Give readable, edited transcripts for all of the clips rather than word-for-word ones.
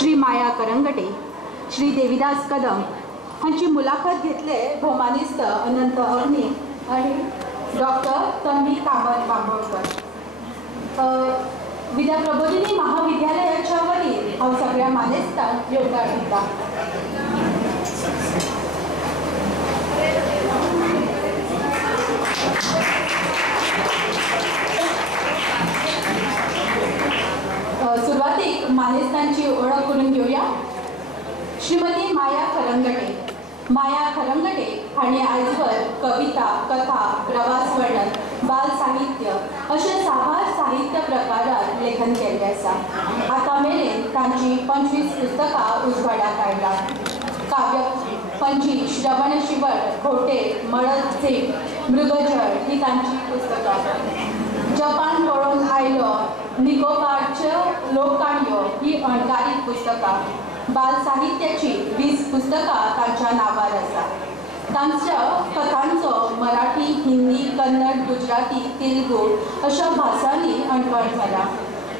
श्री माया करंगटे, श्री देविदास कदम हांची मुलाखत घेतले भौमानिस्त अनंत अग्नी आणि डॉक्टर तन्वी कामत बांबोळकर. विद्या प्रबोधिनी महाविद्यालयाच्या वतीन हांव सगळ्या मानेस्तांक योगदान दिता. सुरुवातीक मानेस्तांची ओळख करून घेऊया. श्रीमती माया करंगटे. माया करंगटे हांणी आयजवर कविता, कथा, प्रवास वर्णन, बाल साहित्य अशे साबार साहित्य प्रकारांत लेखन केल्लें आसा. आतां मेरेन तांची 25 पुस्तकां उजवाडाक आयला. काव्य पंजी, श्रवण शिवण, घोटे, मळद झेप, मृगजळ ही तांची पुस्तकां. जपान पळोवन आयलो, निकोबारच्यो लोककाणयो ही अणकारीत पुस्तकां. बाल साहित्याची 20 पुस्तकां तांच्या नांवार आसा. तांच्या कथांचो मराठी, हिंदी, कन्नड, गुजराती, तेलुगू अशा भासांनी अणकार जाला.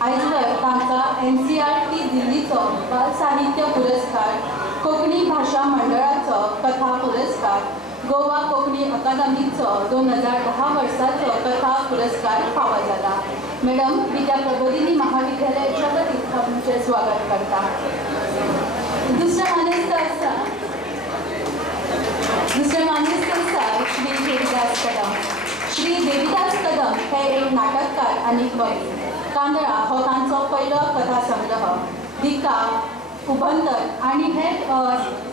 आयजवर तांकां NCERT दिल्लीचो बाल साहित्य पुरस्कार, कोंकणी भाशा मंडळाचो कथा पुरस्कार, गोवा कोंकणी अकादमीचो 2010 वर्साचो कथा पुरस्कार फावो जाला. मॅडम, विद्या प्रबोधिनी महाविद्यालयाच्या वतीन तुमचे स्वागत करता. दुसरे मानेस्त आसा श्री देविदास कदम. श्री देविदास कदम हे एक नाटककार आणि कवी. कांदळा हो तांचो पयलो कथा संग्रह. दिका, उबंतर आणि हेर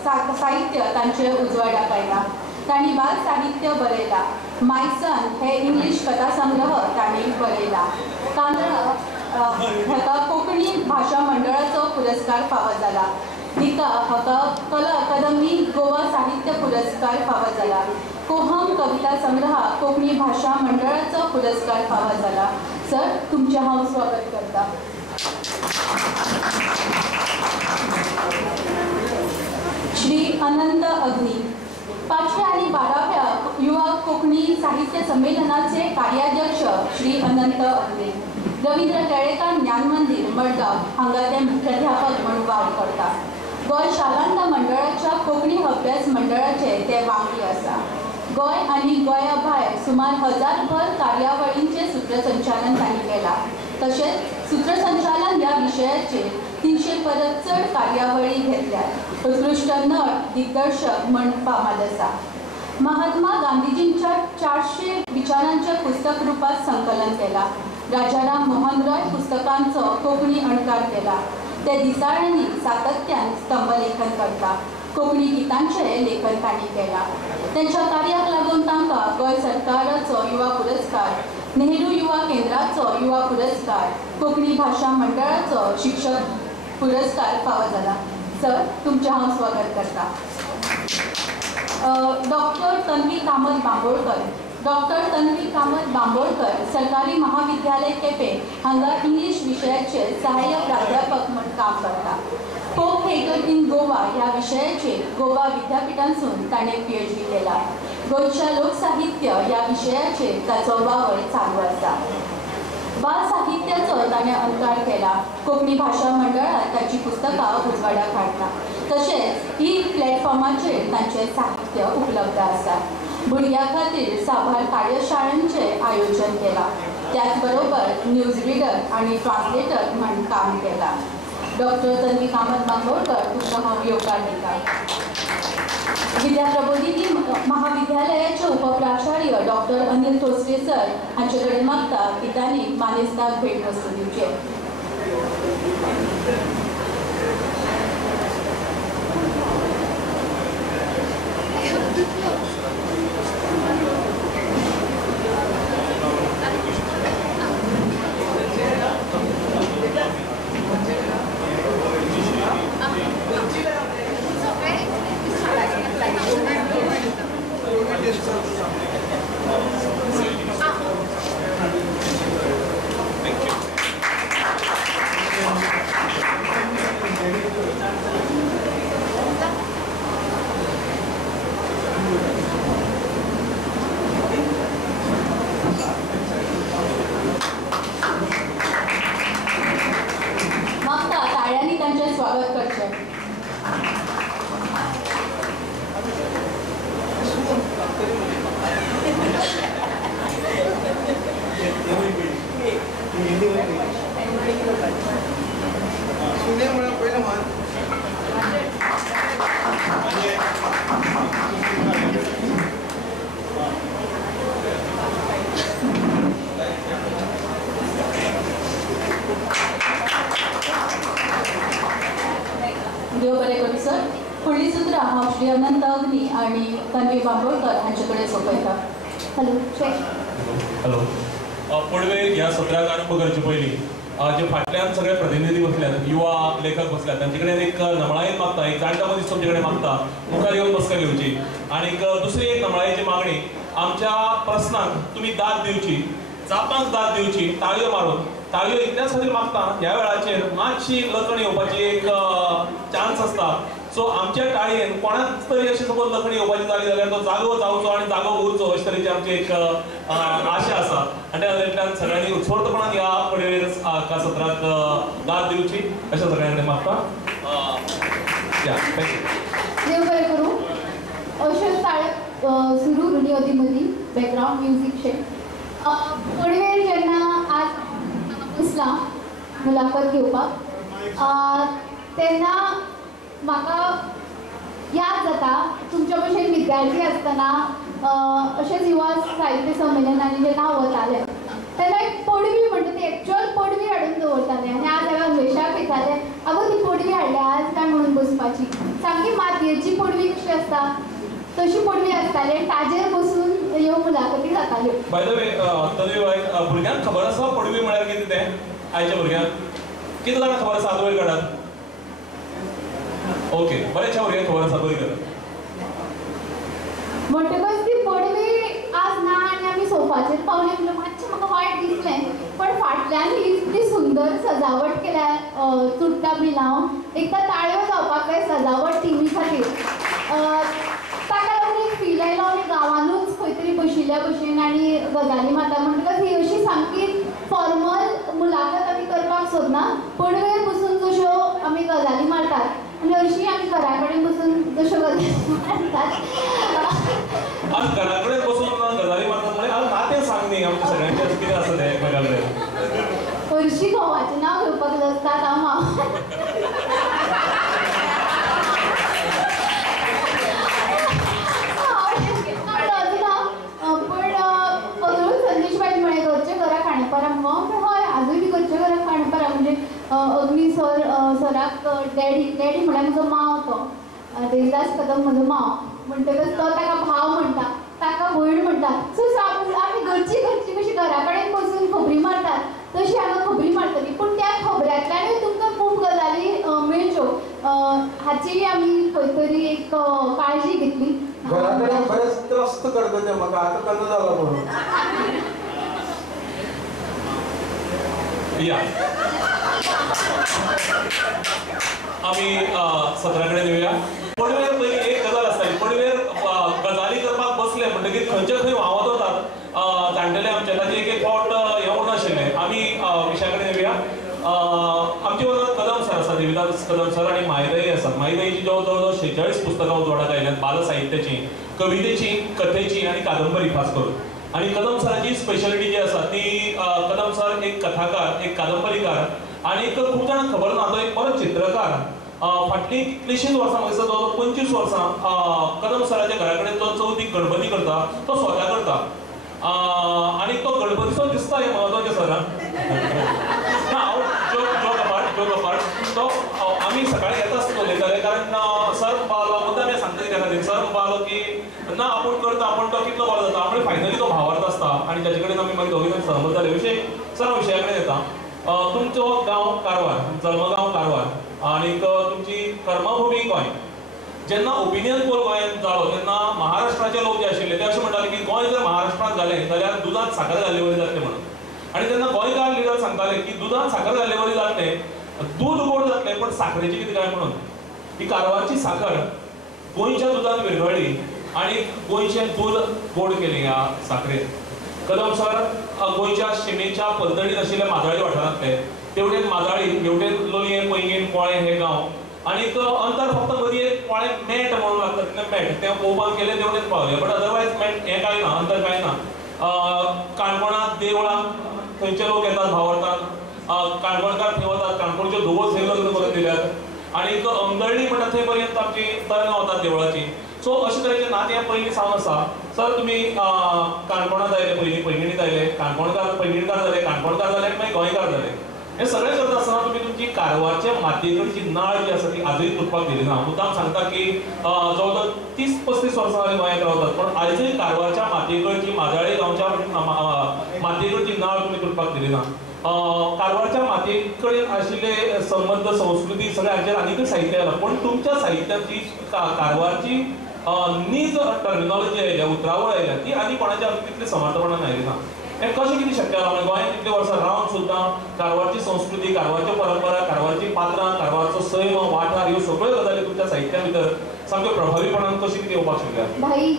साहित्य तांचे उजवाडाक आयला. तांणी बाल साहित्य बरयला. मायसन हे इंग्लीश कथा संग्रह तांणी बरयला. कांदळा हाका कोंकणी भाशा मंडळाचो पुरस्कार फावो जाला. दिका हाका कला अकादमी गोवा साहित्य पुरस्कार फावो जाला. कोहम कविता संग्रह कोंकणी भाशा मंडळाचो पुरस्कार फावो जाला. सर, तुमचे हांव स्वागत करता. श्री अनंत अग्नी. 5व्या आणि 12व्या युवा कोंकणी साहित्य संमेलनाचे कार्याध्यक्ष श्री अनंत अग्नी. रवींद्र केळेकर ज्ञान मंदिर मडगांव हांगा ते मुख्याध्यापक म्हणून वावर करता. गोंय शालांत मंडळाच्या कोंकणी अभ्यास मंडळाचे ते वांगडी आसा. गोंय आणि गोंया भायर सुमार 1000भर कार्यावळींचे सूत्रसंचालन तांणी केला. तशेंच सूत्रसंचालन ह्या विशयाचेर 300 परस चड कार्यावळी घेतल्यात. उत्कृष्ट नट दिग्दर्शक म्हण फामाद आसा. महात्मा गांधीजींच्या 400 विचारांचे पुस्तक रुपात संकलन केला. राजाराम मोहन रॉय पुस्तकांचो कोंकणी अणकार केला. ते दिसाळ्यांनी सातत्यान स्तंभलेखन करता. कोंकणी गितांचे लेखन तांणी केला. त्यांच्या कार्याक लागून तांकां गोंय सरकाराचो युवा पुरस्कार, नेहरू युवा केंद्राचो युवा पुरस्कार, कोंकणी भाशा मंडळाचो शिक्षक पुरस्कार फावो जाला. सर, तुमचे हांव स्वागत करता. डॉक्टर तन्वी कामत बांबोळकर. डॉक्टर तन्वी कामत बांबोळकर सरकारी महाविद्यालय केपें हांगा इंग्लीश विशयाचे सहाय्यक प्राध्यापक म्हूण काम करता. फोक हेगर इन गोवा ह्या विशयाचेर गोवा विद्यापीठांतसून ताणें PhD केला. गोंयच्या लोकसाहित्य ह्या विशयाचेर ताचो वावर चालू आसा. बाल साहित्याचो ताणें अणकार केला. कोंकणी भाशा मंडळात ताची पुस्तकां उजवाडाक हाडटा. तशेंच ई प्लॅटफॉर्माचेर तांचें साहित्य उपलब्ध आसा. भुरग्यां खातीर साबार कार्यशाळांचे आयोजन केला. त्याच बरोबर न्यूज रिडर आणि ट्रान्सलेटर म्हणून काम केला. डॉक्टर तन्वी कामत बांबोळकर तुमकां हांव येवकार दिता. विद्या प्रबोधिनी महाविद्यालयाचे उपप्राचार्य डॉक्टर अनिल तोसरे सर हांचे कडेन मागता की तांणी मानेस्ताक भेट वस्तू दिवचे. स्वागत करचें. देव बरें करूं सर. फुडलीं सुत्रां हांव श्री अनंत अग्नी आनी तन्वी बांबोळकर हांचे कडेन सोंपयतां. Hello hello. पडवे ह्या सत्राक आरंभ करचे पयलीं जे फाटल्यान सगळे प्रतिनिधी बसल्यात, युवा लेखक बसल्यात, तांचे कडेन एक नमळायेन मागता, एक जाणटो मनीस तुमचे कडेन मागता मुखार येवन बसका घेवची. आनी दुसरी एक नमळायेची मागणी, आमच्या प्रस्नाक तुमी दाद दिवची, जापांक दाद दिवची, ताळयो मारून. ताळयो इतल्याच खातीर मागता, ह्या वेळाचेर मातशी लखण येवपाची एक चान्स आसता. सो आमच्या टाळयेन कोणाक तरी अशी सपोज लखणी येवपाची जाली जाल्यार तो जागो जावचो आनी जागो उरचो अशे तरेची आमची एक आशा आसा. आनी त्या खातीर सगळ्यांनी उत्स्फूर्तपणान ह्या पडवेर सत्राक दाद दिवची अशें सगळ्यां कडेन मागता. देव बरें करूं. अशें ताळ्याक सुरू उरली अदी मदीं बॅकग्रावंड म्युजीकशें. पडवेर जेन्ना आज बसलां मुलाखत घेवपाक तेन्ना म्हाका याद जाता तुमच्या भशेन विद्यार्थी आसतना अशेंच युवा साहित्य संमेलनांनी जेन्ना हांव वतालें तेन्ना एक पडवी म्हणटा ती एक्चुअल पडवी हाडून दवरताले आनी आज हांवें वेशाक येताले आगो ती पडवी हाडल्या आज काय म्हणून बसपाची. सामकी मातयेची पडवी कशी आसता तशी पडवी आसताली आनी ताजेर बसून ह्यो मुलाखती जाताल्यो. बाय द वे तन्वी, भुरग्यांक खबर आसा पडवी म्हळ्यार कितें तें? आयच्या भुरग्यांक कितें जाणां खबर आसा? हात वयर काडात. ओके, बरेचशा भुरग्यांक खबर आसा, बरी गजाल. म्हणटकच ती पडवी आज ना आनी आमी सोफाचेर पावली म्हणून मातशें म्हाका वायट दिसलें. पण फाटल्यान इतली सुंदर सजावट केल्या चुट्टा बी लावन एकदां ताळयो जावपाक जाय सजावट टीमी खातीर. ताका लागून एक फील आयलो आमी गांवांनूच खंय तरी बशिल्ल्या भशेन आनी गजाली मारता. म्हणटकच ही अशी सामकी फॉर्मल मुलाखत आमी करपाक सोदना. पडवेर बसून जश्यो आमी गजाली मारतात आनी हरशीं आमी घरा कडेन बसून जश्यो गजाली मारतात. आज घरा कडेन बसून गजाली मारतात म्हळ्यार आज नातें सांग न्ही आमच्या सगळ्यांचें कितें आसा तें एकमेका कडेन. हरशीं घोवाचें नांव घेवपाक लागतात हांव. हय आजूय बी घरच्या घराक खाणेपारा म्हणजे अग्नी सराक डॅडी म्हळ्यार म्हजो मांव तो देविदास कदम म्हजो मांव. म्हणटकच तो ताका भाव म्हणटा, ताका भयण म्हणटा. सो आमी घरची कशी घरा कडेन बसून खबरी मारतात तशी हांगा खबरी मारतली. पूण त्या खबऱ्यांतल्यानूय तुमकां खूब गजाली मेळच्यो हाची आमी खंय तरी एक काळजी घेतली. घरा कडेन बरेच त्रस्त करता तें म्हाका आतां कळ्ळें जाला म्हणून. या आमी सत्राकडे येवया. पडवेर पयलीं एक गजाल आसताली. पडवेर गजाली करपाक बसले म्हणटकीर खंयचे खंय व्हांवत वतात जाणटेले आमचे. ताचे एक फावट हें म्हणून आशिल्लें. आमी विशया कडेन येवया. आमचे बरोबर कदम सर आसा, देविदास कदम सर आनी मायदेई आसा. मायदेईची जवळ जवळ 46 पुस्तकां उजवाडाक आयल्यात बाल साहित्याची, कवितेची, कथेची आनी कादंबरी खास करून. आणि कदम सराची स्पेशालिटी जी आसा ती कदम सर एक कथाकार, एक कादंबरीकार आणि एक खूप जाणांक खबर ना तो एक बरो चित्रकार. फाटली कितलीशींच वर्सां म्हाका दिसता जवळ 25 वर्सां कदम सराच्या घरा कडेन जो चवथीक गणपती करता तो स्वता करता. आणि तो गणपतीचो दिसता हे महत्वाचें सरान. ना हांव जोक अपार्ट तो आमी सकाळीं येता आसतना उलयताले कारण सर पावलो मुद्दाम हांवें सांगता कित्या खातीर सर पावलो की ना आपूण करता आपूण तो कितलो बरो जाता. आमी फायनली तो भावार्थ आसता आणि ताचे कडेन आमी मागीर दोगी जाण सहमत जाले. सर विशया कडेन येता. तुमचो गांव कारवार, जल्मगांव कारवार आणि तुमची कर्मभूमी गोंय. जेन्ना ओपिनियन पोल गोंयांत जालो तेन्ना महाराष्ट्राचे लोक जे आशिल्ले ते अशें म्हणटाले की गोंय जर महाराष्ट्रांत जालें जाल्यार दुदांत साखर घाल्ले वरी जातलें म्हणून. आनी तेन्ना गोंयकार लिडर सांगताले की दुदांत साखर घाल्ले वरी जातलें, दूद गोड जातलें पण साखरेची कितें काय म्हणून. ही कारवारची साखर गोंयच्या दुदांत विरघळ्ळी आणि गोंयचें दूद गोड केलें ह्या साखरेन. कदम सर गोंयच्या शिमेच्या पलतडीत आशिल्ल्या माजाळी वाठारांतले. तेवटेन माजाळी, हेवटेन लोलयें, पैंगीण, कोळे हे गांव आनीक अंतर फक्त मदीं एक कोळें मॅट म्हणून लागता तेन्ना मॅट तें ओपन केलें तेवढेच पावलें बट अदरवायज मॅट हें कांय ना अंतर कांय ना काणकोणा देवळां थंयचे लोक येतात भावार्थाक काणकोणकार थंय वतात काणकोणच्यो धुवो थंय लग्न करून दिल्यात आनीक अंगळ्ळी म्हणटा थंय पर्यंत आमची तरंगां वतात देवळाची सो अशे तरेचें नातें हें पयलीं सावन आसा सर तुमी काणकोणांत आयले पयलीं पैंगिणींत आयले काणकोणकार पैंगिणकार जाले काणकोणकार जाले मागीर गोंयकार जाले हे सगळें करता आसतना तुमी तुमची कारवारच्या मातयेकडची नाळ जी आसा ती आजूय तुटपाक दिली ना मुद्दाम सांगता की जवळ जवळ 30-35 वर्सां जालीं गोंयांत रावतात पण आजूय कारवारच्या मातयेकडची माजाळे गांवच्या मातयेकडची नाळ तुमी तुटपाक दिली ना कारवारच्या मातये कडेन आशिल्ले संबंध संस्कृती सगळे हाचेर आनीकय साहित्य आयलां पण तुमच्या साहित्याची कारवारची नीज टर्मिनॉलॉजी आयल्या उतरावळ आयल्या ती आनी कोणाच्या तितली समर्थपणान आयली ना हें कशें कितें शक्य जालां गोंयांत इतले वर्सां रावन सुद्दां कारवारची संस्कृती कारवारच्यो परंपरा कारवारची पात्रां कारवारचो सैम वाठार ह्यो सगळ्यो गजाली तुमच्या साहित्या भितर सामक्यो प्रभावीपणान कशें कितें येवपाक शकल्या भाई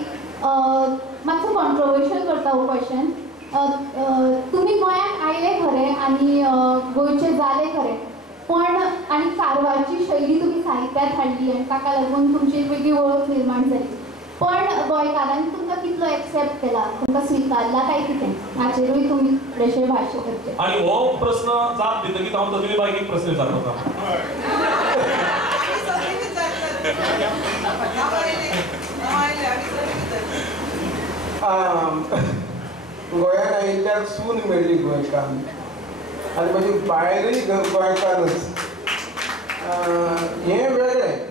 मातसो कॉन्ट्रोवर्शियल करता हो क्वेश्चन तुमी गोंयांत आयले खरें आनी गोंयचे जाले खरें पण आनी कारवारची शैली तुमी साहित्यांत हाडली आनी ताका लागून तुमची एक वेगळी वळख निर्माण जाली पण गोंयकारांनी तुमकां कितलो एक्सेप्ट केला तुमकां स्विकारला काय कितें हाचेरूय तुमी थोडेशें भाश्य करचे आनी हो प्रश्न जाप दितकीच हांव तन्वी बाईक एक प्रश्न विचारता गोंयांत आयिल्ल्याक सून मेळ्ळी गोंयकार आनी म्हजी बायलूय गोंयकारच हें वेगळें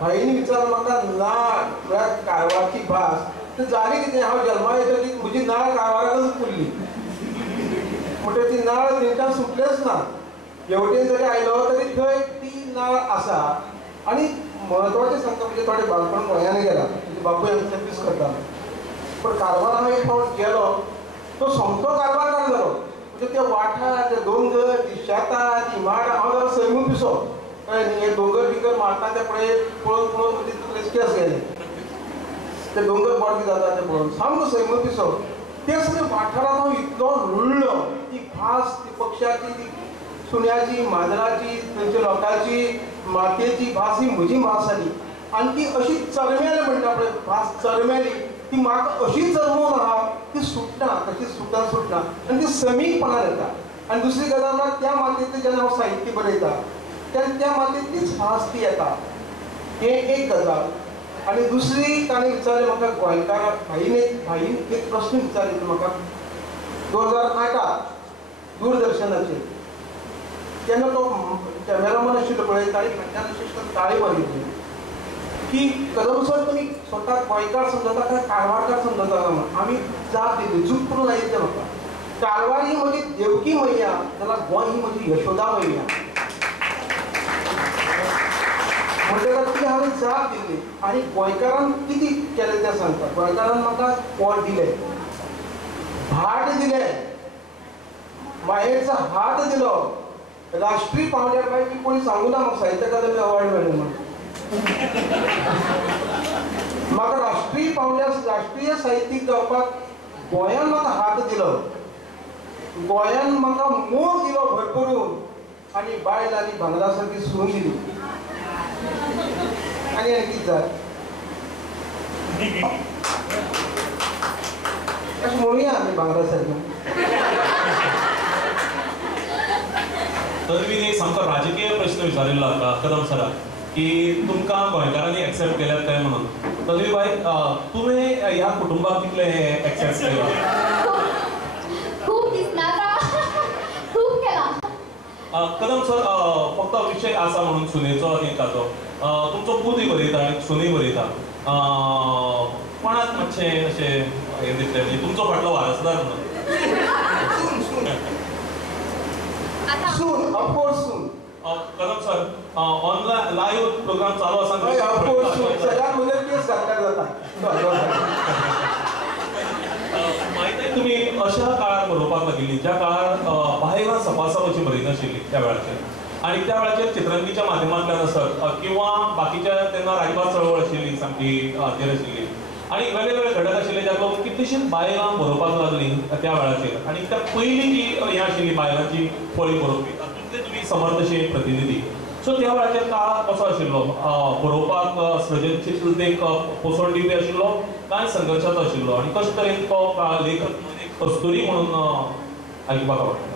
भाईनी विचारलें म्हाका नाळ म्हळ्यार कारवारची भास तर जाली कितें हांव जल्मा येतकीर म्हजी नाळ कारवाराकच उरली म्हणटकीर ती नाळ थंयच्यान सुटलेच ना हेवटेन जरी आयलो तरी थंय ती नाळ आसा आनी म्हत्वाचें सांगता म्हणजे थोडें बाळपण गोंयांत गेला म्हणजे बापूय आमचो सर्वीस करता पण कारवार हांव एक फावट गेलो तो सोमतो कारवारकार जालो म्हणजे ते वाठार ते दोंगर ती शेतां ती माड हांव जालो सैमू पिसो कळ्ळें न्ही हे दोंगर बिंगर मारता ते पळोवन पळोवन म्हणजे केस गेले ते दोंगर बॉर्डी जाता ते पळोवन सामको सैमू पिसो ते सगळे वाठारांत हांव इतलो रुळ्ळो ती भास ती पक्षाची ती सुण्याची माजराची थंयच्या लोकांची मातयेची भास ही म्हजी भास जाली आनी ती अशी चरमेली म्हणटा पळय भास चरमेली ती म्हाका अशी चरमून आहा ती सुटना तशी सुटना आनी ती समीकपणान येता आनी दुसरी गजाल म्हळ्यार त्या मातयेंतलें जेन्ना हांव साहित्य बरयता तेन्ना त्या मातयेंतलीच भास ती येता हें एक गजाल आनी दुसरी ताणें विचारलें म्हाका गोंयकार भाईन एक प्रश्न विचारलो म्हाका 2008 दूरदर्शनाचेर तेन्ना तो कॅमेरामॅन आशिल्लो पळय ताणें फाटल्यान अशी ताळी मारिल्ली की कदम सर तुमी स्वता गोंयकार समजता काय कारवारकार समजता म्हणून आमी जाप दिली चूक करून आयिल्लें म्हाका कारवार ही म्हजी देवकी मैया जाल्यार गोंय ही म्हजी यशोदा मैया म्हणटकच ती हांवें जाप दिली आनी गोंयकारान कितें केलें तें सांगता गोंयकारान म्हाका पोट दिलें भाट दिलें मायेचो हात दिलो राष्ट्रीय पावंड्यार काय मी कोणी सांगू ना म्हाका साहित्य अकादमी अवॉर्ड मेळ्ळो म्हणून म्हाका राष्ट्रीय पावंड्यार राष्ट्रीय साहित्यीक जावपाक गोंयान म्हाका हात दिलो गोंयान म्हाका मोग दिलो भरभरून आनी बायल आनी भांगरा सारकी सून दिली आनी कितें जाय अशें म्हणुया आमी भांगरा सारकी तन्वीन एक सामको राजकीय प्रश्न विचारिल्लो कदम सराक की तुमकां गोंयकारांनी एक्सेप्ट केल्यात काय म्हणून तन्वी बाई तुवें ह्या कुटुंबाक कितले एक्सेप्ट केला खूप दिसनाका खूप केला कदम सर फक्त विशय आसा म्हणून सुनेचो आनी ताचो तुमचो पूतय बरयता आनी सुनय बरयता कोणाक मातशें अशें हें दिसलें म्हणजे तुमचो फाटलो वारसदार म्हणून सून ऑफकोर्स सून Kadam sir online live program चालू आसा ऑफकोर्स सून सगळ्यात म्हणजे केस घातल्यार जाता माहिती आहे तुम्ही अशा काळात बरोवपाक लागिल्ली ज्या काळार बायलां सपासप अशी बरयनाशिल्ली त्या वेळाचेर आणि त्या वेळाचेर चित्रंगीच्या माध्यमांतल्यान आसत किंवा बाकीच्या तेन्ना रायबार चळवळ आशिल्ली सामकी हाचेर आशिल्ली आणि वेगवेगळे घडक आशिल्ले ज्याक लागून कितलीशींच बायलां बरोवपाक लागली त्या वेळाचेर आणि त्या पयलीं जी हें आशिल्ली बायलांची फळी बरोवपी तातूंतले तुमी समर्थ अशे प्रतिनिधी सो त्या वेळाचेर काळ कसो आशिल्लो बरोवपाक सृजनशील एक पोसंडी बी आशिल्लो काय संघर्शाचो आशिल्लो आनी कशे तरेन तो लेखक कस्तुरी म्हणून आयकपाक आवडटा.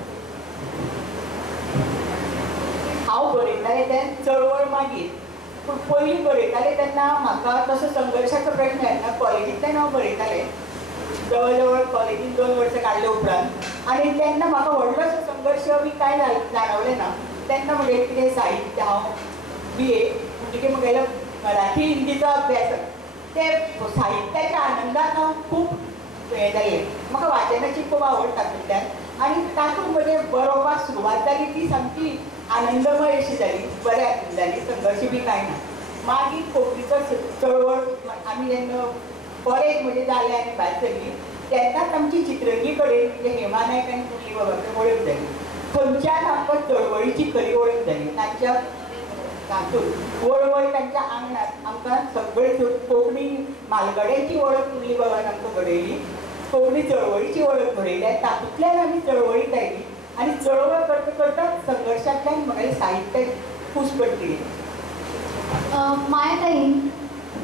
हांव बरयतालें तें चळवळ मागीर पूण पयलीं बरयतालें तेन्ना म्हाका तसो संघर्शाचो प्रश्न येना. कॉलेजींतल्यान हांव बरयतालें जवळ जवळ कॉलेजींत 2 वर्सां काडले उपरांत आनी तेन्ना म्हाका व्हडलोसो संघर्श बी कांय जाणवलें ना. तेन्ना म्हगेलें कितें साहित्य हांव BA म्हणजे म्हगेलो मराठी हिंदीचो अभ्यास ते साहित्याच्या आनंदात हांव खूब हें जाल्लें. म्हाका वाचनाची खूब आवड तातूंतल्यान आनी तातूंत म्हजें बरोवपाक सुरवात जाली ती सामकी आनंदमय अशी जाली, बऱ्या हातून जाली, संघर्श बी कांय ना. मागीर कोंकणीचो चळवळ आमी जेन्ना बरें म्हणजे जालें आनी भायर सरली तेन्नाच आमची चित्रंगी कडेन म्हणजे हेमा नायक आनी पुर्ली बाबाची वळख जाली. थंयच्यान आमकां चळवळीची खरी वळख जाली. तांच्या तातूंत वळवय तांच्या आंगणात आमकां सगळे कोंकणी म्हालगड्यांची वळख पुर्ली बाबान आमकां घडयली, कोंकणी चळवळीची वळख घडयली आनी तातूंतल्यान आमी चळवळीत आयली आनी चळवळ करता करता संघर्शांतल्यान म्हागेलें साहित्य खूस पडटली. मायाताई,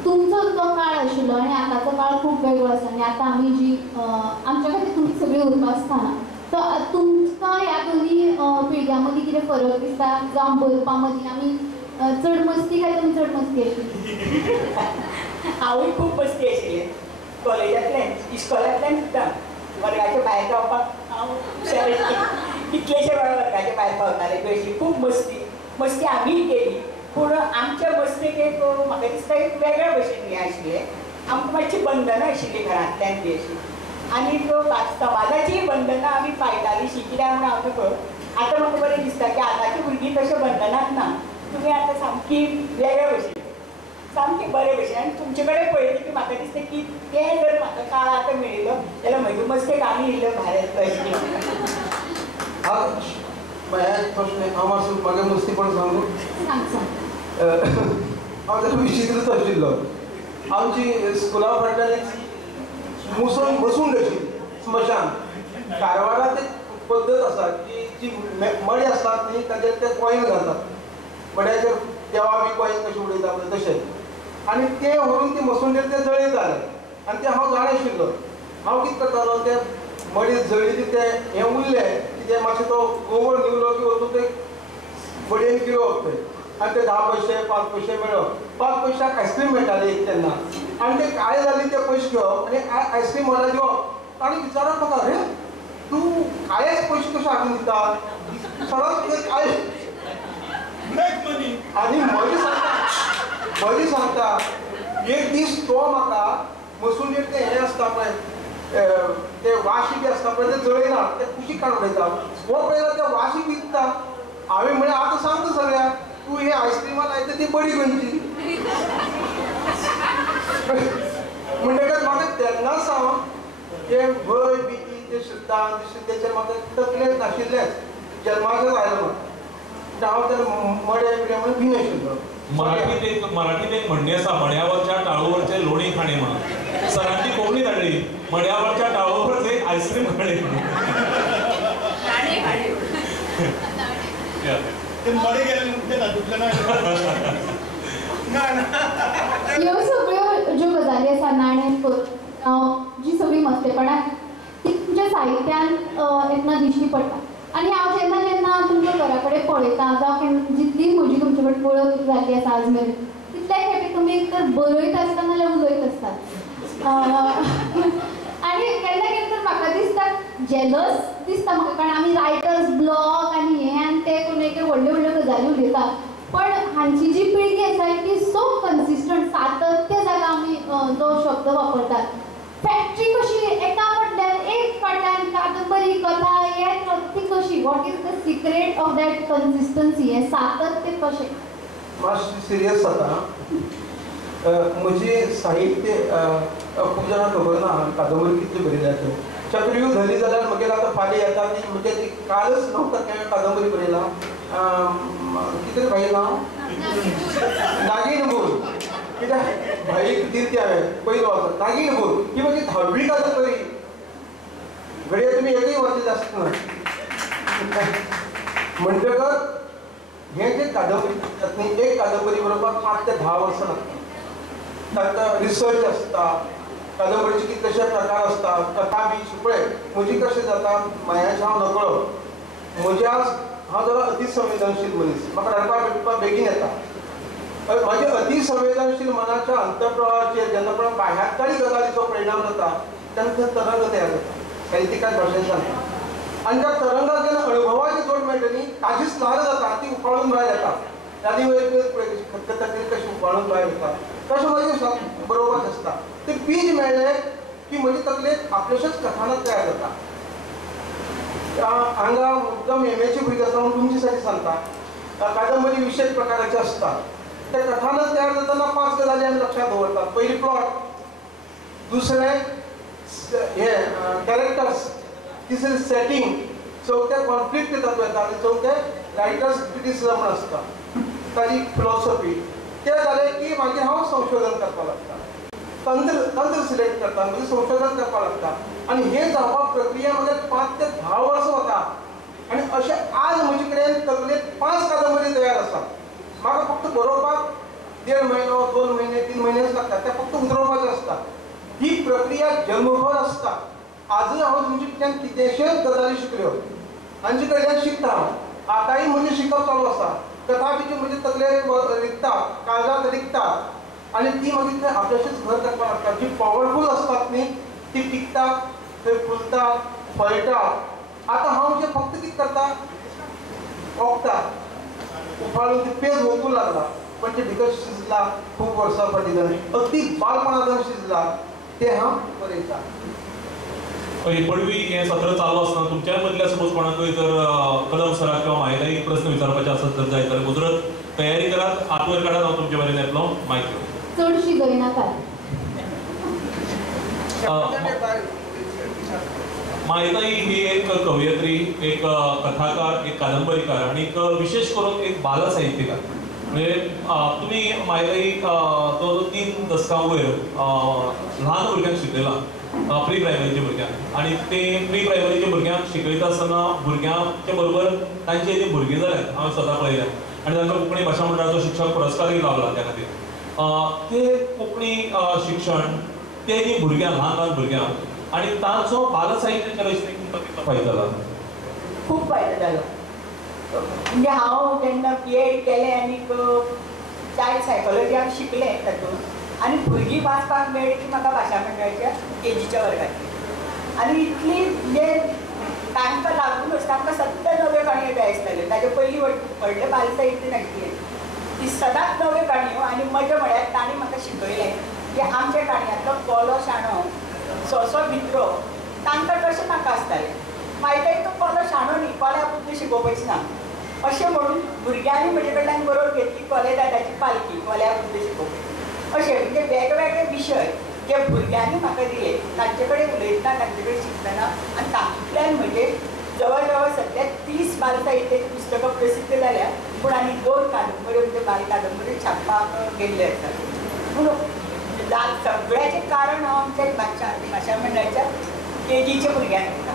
तुमचो जो काळ आशिल्लो आनी आतांचो काळ खूब वेगळो आसा आनी आतां आमी जी आमच्या खातीर तुमी सगळीं उरपाक आसतना तर तुमकां ह्या दोनी पिळग्यां मदीं कितें फरक दिसता जावं बरोवपा मदीं आमी चड मस्ती काय तुमी चड मस्ती आशिल्ली? हांवूय खूब मस्ती आशिल्लें कॉलेजांतल्यान इस्कॉलांतल्यान सुद्दां वर्गाच्या भायर रावपाक हांव हुशार आशिल्लें. कितलेशे वेळा वर्गाच्या भायर पावतालें बी अशी खूब मस्ती आमीय केली. पूण आमच्या मस्तेक एक म्हाका दिसता एक वेगळ्या भशेन हें आशिल्लें. आमकां मातशी बंधनां आशिल्लीं घरांतल्यान बी अशी आनी समाजाचीय बंधनां आमी पाळटालीं कित्याक म्हूण हांव तुका आतां म्हाका बरें दिसता की आतांची भुरगीं तशें बंधनांत ना. तुमी आतां सामकी वेगळ्या भशेन सामकी बरे भशेन आनी तुमचे कडेन पळयलें की म्हाका दिसता की तें जर म्हाका काळ आतां मेळिल्लो जाल्यार म्हजे मस्तेक आमी इल्लो भायर येतलो आशिल्लो. हांव मातसो म्हागे मस्तीपण सांगू. हांव जर विचित्रच आशिल्लो. आमची स्कुला फाटल्यान एक मुसळ बसून अशी स्मशान कारवारांत एक पद्दत आसा की जी मडी आसतात न्ही ताचेर ते कॉयन घालतात. मड्याचेर देवा बी कॉयन कशें उडयता पळय तशें आनी ते व्हरून ती मसुंडेर ते जळयताले आनी ते हांव जाण आशिल्लो. हांव कितें करतालो ते मडी जळिल्ली ते हें उरलें की ते मातशें तो गोबर निवलो की वचून ते बडयेन गिरोवप थंय आनी ते 10 पैसे 5 पैसे मेळप. 5 पैशाक आयस्क्रीम मेळटाली एक तेन्ना आनी ते काळे जाल्ले ते पयशे घेवप आनी आयस्क्रीम व्हरला दिवप. ताणें विचारप म्हाका, अरे तूं काळेच पयशे कशे हाडून दिता? सडक काळे आनी मदी सांगता एक दीस तो म्हाका मसुंडेर ते हें आसता पळय ते वाशी बी आसता पळय ते जळयना ते कुशीक काडून उडयता. हो पळयला ते वाशी विकता. हांवें म्हळें आतां सांगता सगळ्याक तूं हे आयस्क्रीमा लायता ती बडी खंयची म्हणटकच म्हाका तेन्ना सावन ते भंय बिती ते सिद्धांत तेचेर म्हाका तकलेंच नाशिल्लेंच जल्माकच आयलो म्हाका. हांव तर मडे बिडे म्हणून भिन आशिल्लो. मराठीत एक म्हणणी आसा मड्यावरच्या टाळूवरचे लोणी खाणे म्हणून. सरांची कोंकणी धाडली मड्यावरच्या टाळूवरचे आयस्क्रीम खाणे ह्यो सगळ्यो ज्यो गजाली आसा नाणें जी सगळी मस्तेपणां ती तुमच्या साहित्यान येतना दिश्टी पडटा. आनी हांव जेन्ना जेन्ना तुमच्या घरा कडेन पळयता जावं जितली म्हजी तुमचे कडेन वळख जाल्ली आसा आज मेरेन तितले खेपे तुमी एक तर बरयत आसता नाजाल्यार उलयत आसतात. आनी केन्ना केन्ना तर म्हाका दिसता जेलस दिसता म्हाका कारण आमी रायटर्स ब्लॉग आनी हें आनी तें करून एक व्हडल्यो व्हडल्यो गजाली उलयतात. पण हांची जी पिळगी आसा ती सो कन्सिस्टंट सातत्य जागा आमी जो शब्द वापरतात. फॅक्ट्री कशी एका फाटल्यान एक फाटल्यान कादंबरी कथा हें ती कशी what is the secret of that consistency हें सातत्य कशें? मातशें सिरियस जाता. म्हजी साहित्य खूब जाणां खबर ना कादंबरी कितली बरयल्या त्यो. चक्रव्यूह धरी जाल्यार म्हगेर आतां फाल्यां येता ती म्हणजे ती कालच 9 तारखेर कादंबरी बरयला. कितें भाई नांव नागीण बूल. कित्याक भाईक दिली ती हांवें पयलो वचत नागीण बूल ही म्हजी 10वी कादंबरी. घडये तुमी एकय वर्स जास्त ना म्हणटकच हे जे कादंबरी करतात न्ही, एक कादंबरी बरोबर 5 ते 10 वर्सां लागतात. ताका रिसर्च आसता, कादंबरीचे कितें कशे प्रकार असतात, कथा बी पळय म्हजी कशें जाता, मायाचें हांव नकळो, म्हज्या हांव जरा अतिसंवेदनशील मनीस, म्हाका रडपाक बिडपाक बेगीन येता. माझे अतिसंवेदनशील मनाच्या अंतप्रवाहाचेर जेन्ना पण बाह्यातली गजालीचो परिणाम जाता तेन्ना थंय तरंग तयार जाता, साहित्यिकान भाशेन सांगता. आनी त्या तरंगाक जेन्ना अनुभवाची जोड मेळटा न्ही, ताजीच ल्हार जाता, ती उफाळून भायर येता. आनी वयर खतखताचेर कशी उफाळून भायर येता, तशें म्हजें बरोवपाक आसता. तें बीज मेळ्ळें की म्हजे तकलेंत आपलेशेच कथानक तयार जाता. हांगा मुद्दम एमएची भुरगीं आसा म्हूण तुमचे साठी सांगता, कादंबरी विशेष प्रकाराचे आसतात. ते कथानक तयार जाताना 5 गजाली आमी लक्षांत दवरतात. पयली प्लॉट, दुसरें हे कॅरेक्टर्स, तिसरें सेटींग, चवथें कॉन्फ्लिक्ट तत्व येता आनी चवथें रायटर्स क्रिटिसिजम म्हण आसता, ताजी फिलॉसॉफी. ते जालें की मागीर हांव संशोधन करपाक लागता, तंत्र सिलेक्ट करता, म्हणजे संशोधन करपाक लागता. आनी हें जावपाक प्रक्रिया म्हाका 5 ते 10 वर्सां वता. आनी अशें आज म्हजे कडेन तकलेंत 5 कादंबरी तयार आसात. म्हाका फक्त बरोवपाक 1.5 म्हयनो 2 म्हयने 3 म्हयनेच लागतात, ते फक्त उतरोवपाचें आसता. ही प्रक्रिया जन्मभर आसता. आजूय हांव तुमचे कडल्यान कितेंशेच गजाली शिकल्यो, तांचे कडल्यान शिकता हांव. आतांय म्हजें शिकप चालू आसा. कथा बिची म्हजे तकलेर रिकता, काळजांत रिकतात आनी ती मागीर थंय आपल्याचेच घर करपाक लागता. जी पॉवरफूल आसतात न्ही, ती टिकतात, थंय फुलतात, फळटात. आतां हांव जें फक्त कितें करता, ओंकता, उफाळून ती पेज ओंकूंक लागला, पण ते भितर शिजला खूब वर्सां फाटीं जावन, अगदी बालपणांतल्यान शिजला, ते हांव बरयता. पडवी हे सत्र चालू आसतना तुमच्या मदल्या सपोज कोणाकय जर कदम सराक किंवा म्हायला एक प्रश्न विचारपाचे आसत जर जाय जाल्यार मुजरत तयारी करात, हात वयर काडात, हांव तुमचे मेरेन येतलो. मायक चडशी गयनाकार. मायताई ही एक कवयित्री, एक कथाकार, एक कादंबरीकार आणि एक विशेष करून एक बाल साहित्यकार. म्हणजे तुम्ही मायताई तो 3 दशकां वयर ल्हान भुरग्यांक शिकयला, प्री प्रायमरीच्या भुरग्यांक. आणि ते प्री प्रायमरीच्या भुरग्यांक शिकयता आसतना भुरग्यांच्या बरोबर तांचे जे भुरगीं जाल्यात हांवें सदां पळयल्यात आनी तांकां कोंकणी भाशा मंडळाचो शिक्षक पुरस्कारूय लावला त्या खातीर. ते कोंकणी शिक्षण ते न्ही भुरग्यांक, ल्हान ल्हान भुरग्यांक, आनी ताचो बाल साहित्याच्या रचनेक तुमकां कितलो फायदो जाला? खूब फायदो जालो. म्हणजे हांव जेन्ना B.Ed केलें आनी चायल्ड सायकोलॉजी हांव शिकलें तातूंत, आनी भुरगीं वाचपाक मेळ्ळी ती म्हाका भाशा मंडळाच्या KGच्या वर्गाची. आनी इतली म्हणजे तांकां लागूनच तांकां सद्दां नव्यो काणयो जाय आसताल्यो. ताचे पयलीं व्हडलें बाल साहित्य नाशिल्लें, ती सदांच नव्यो काणयो. आनी मजा म्हळ्यार तांणी म्हाका शिकयलें की आमच्या काणयांतलो कोलो शाणो, सोंसो भित्रो, तांकां तशें नाका आसतालें. मायताय तो कोलो शाणो न्ही, कोल्या बुद्दी शिकोवपाची ना अशें म्हणून भुरग्यांनी म्हजे कडल्यान बरोवन घेतली कोले दादाची पालकी, कोल्या बुद्दी शिकोवपाची. अशें म्हणजे वेगवेगळे विशय जे भुरग्यांनी म्हाका दिले, तांचे कडेन उलयतना, तांचे कडेन शिकतना, आनी तातूंतल्यान म्हणजे जवळ जवळ सध्या 30 बाल साहित्याची पुस्तकां प्रसिद्ध जाल्या. पूण आनी 2 कादंबऱ्यो म्हणजे बाल कादंबऱ्यो छापपाक गेल्ल्यो आसात. पूण सगळ्याचें कारण हांव आमच्या भाशा मंडळाच्या KGच्या भुरग्यांक दिता.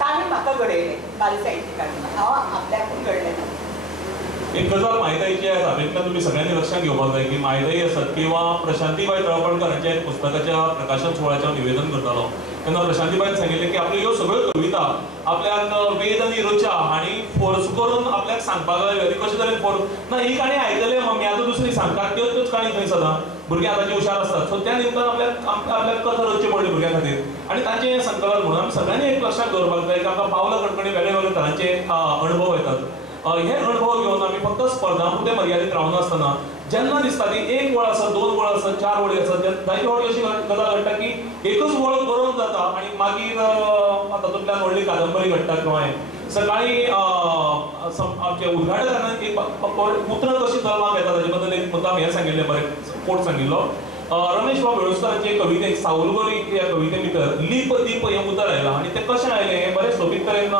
तांणी म्हाका घडयलें बाल साहित्यकारान, हांव आपल्याकून घडलें ना. एक गजाल मायताईची हातूंतल्यान तुम्ही सगळ्यांनी लक्षात घेवपाक जाय की मायताई आसत किंवा प्रशांतीबाई तळपणकारांच्या पुस्तकाच्या प्रकाशन सुवाळ्याचें हांव निवेदन करतालो तेन्ना प्रशांतीबाईन सांगिल्लें की आपल्यो ह्यो सगळ्यो कविता आपल्याक वेद आनी ऋचा हांणी फोर्स करून आपल्याक सांगपाक लायल्यो. आनी कशें तरेन फोर्स ना, ही काणी आयकले मम्मी आतां दुसरी सांगतात त्योच काणी थंय सदां भुरगीं आतांची हुशार आसतात. सो त्या निमतान आपल्याक कथा रचची पडली भुरग्यां खातीर. आनी तांचें संकलन म्हणून आमी सगळ्यांनी एक लक्षात दवरपाक जाय की आमकां पावला कणकणी वेगळे वेगळे तरांचे अणभव येतात. हे अणभव घेवन आमी फक्त स्पर्धा पुरते मर्यादीत रावनासतना जेन्ना दिसता ती 1 वळ आसत, 2 वळ आसत, 4 वळी आसत, जायते फावटी अशी गजाल घडटा की एकच वळ बरोवन जाता आनी मागीर तातूंतल्यान व्हडली कादंबरी घडटा. किंवा सकाळी आमचे उद्घाटकान एक उतरां कशी जल्माक येता ताचे बद्दल एक मुद्दाम हें सांगिल्लें, बरें कोट सांगिल्लो. रमेश बाब वेळुस्करांचे कवितेक सावलगोरी ह्या कविते भितर लीप दीप हें उतर आयलां आनी तें कशें आयलें हें बरें सोबीत तरेन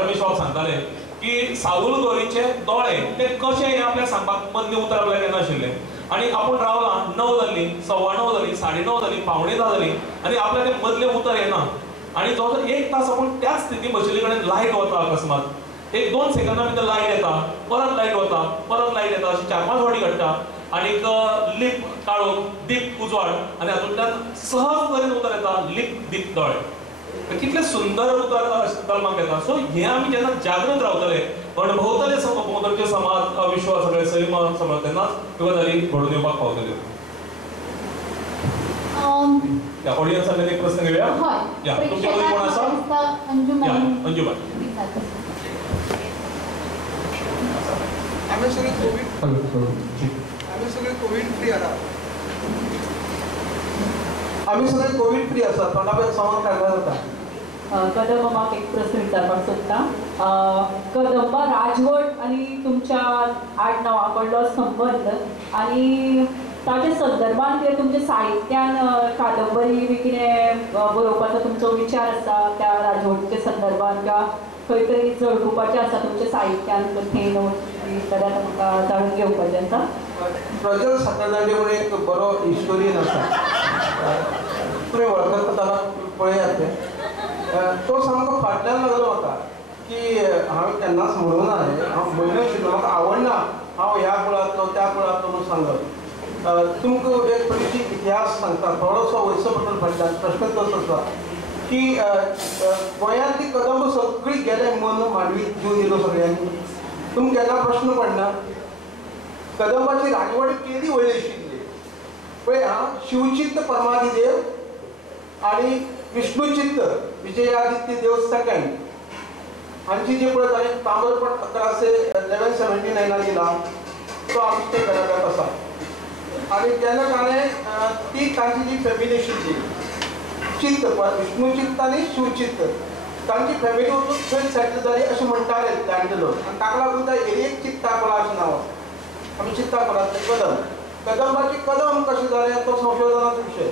रमेश बाब सांगताले की सावूल गोरीचे दोळे ते कशे हे आपल्याक सांगपाक मदलें उतर आपल्याक येनाशिल्लें. आनी आपूण रावलां 9 जाली, 9:15 जाली, 9:30 जाली, 9:45 जाली आनी आपल्याक तें मदलें उतर येना. आनी जवळ 1 तास आपूण त्याच स्थितीन बशिल्ले कडेन लायट वता अकस्मात एक 2 सेकंदा भितर लायट येता, परत लायट वता, परत लायट येता, अशी 4-5 फावटी घडटा. आनीक लिप काळोख, दीप उजवाड आनी हातूंतल्यान सहज तरेन उतर येता, लिप दीप दोळे. कितले सुंदर उतर कलमाक येता. सो हे आमी जेन्ना जागृत रावतले, अणभवतले भोंवतणचे समाज, विश्व सगळे सैम समज तेन्नाच ह्यो गजाली घडून येवपाक पावतल्यो. या ऑडियन्सांतल्यान एक प्रश्न घेवया. या तुमचे मदीं कोण आसा? या अंजुमन. आम्ही सगळे कोविड फ्री आहात. आम्ही सगळे कोविड फ्री आसा. तोंडापय संवाद काडला जाता. कदम म्हाका एक प्रश्न विचारपाक सोदता. कदंबा राजवट आनी तुमच्या आडनावा कडलो संबंध आनी ताच्या संदर्भान कितें तुमच्या साहित्यान कादंबरी बी कितें बरोवपाचो तुमचो विचार आसा त्या राजवटीच्या संदर्भान किंवा खंय तरी जळकुपाचें आसा तुमच्या साहित्यान कथेन जाल्यार तुमकां जाणून घेवपाचें आसा. प्रज्वल साखरदांडे म्हणून एक बरो हिस्टोरियन आसा. तुमी वळखता ताका पळयात ते. तो सामको फाटल्यान लागलो म्हाका की हांवें केन्नाच म्हणूं ना हें. हांव म्हणून शिकलो, म्हाका आवडना हांव ह्या कुळांतलो त्या कुळांतलो म्हणून सांगप. तुमकां एक परिचीत इतिहास सांगता, थोडोसो वयचो बद्दल फाटल्यान. प्रश्न तसो आसा की गोंयांतली कदंब सगळी गेले मन मांडवी जीव दिलो सगळ्यांनी. तुमकां केन्ना प्रश्न पडना कदंबाची राजवट केदी व्हडली आशिल्ली पळय. शिवचित्त परमादिदेव आनी विष्णुचित्त विजयादित्य देव सेकंड हांची जी पळय ताणें ताम्रपट 1179 दिला तो आमचे घराघरात आसा. आनी तेन्ना ताणें ती तांची जी फॅमिली आशिल्ली चित्त विष्णुचित्त आनी शिवचित्त तांची फॅमिली वचून थंय सेटल जाली अशें म्हणटाले जाणटे लोक. आनी ताका लागून त्या एरियेक चित्ताकोला अशें नांव. आमी चित्ताकोलांतले कदंबाची कदम कशें जालें तो संशोधनाचो विशय.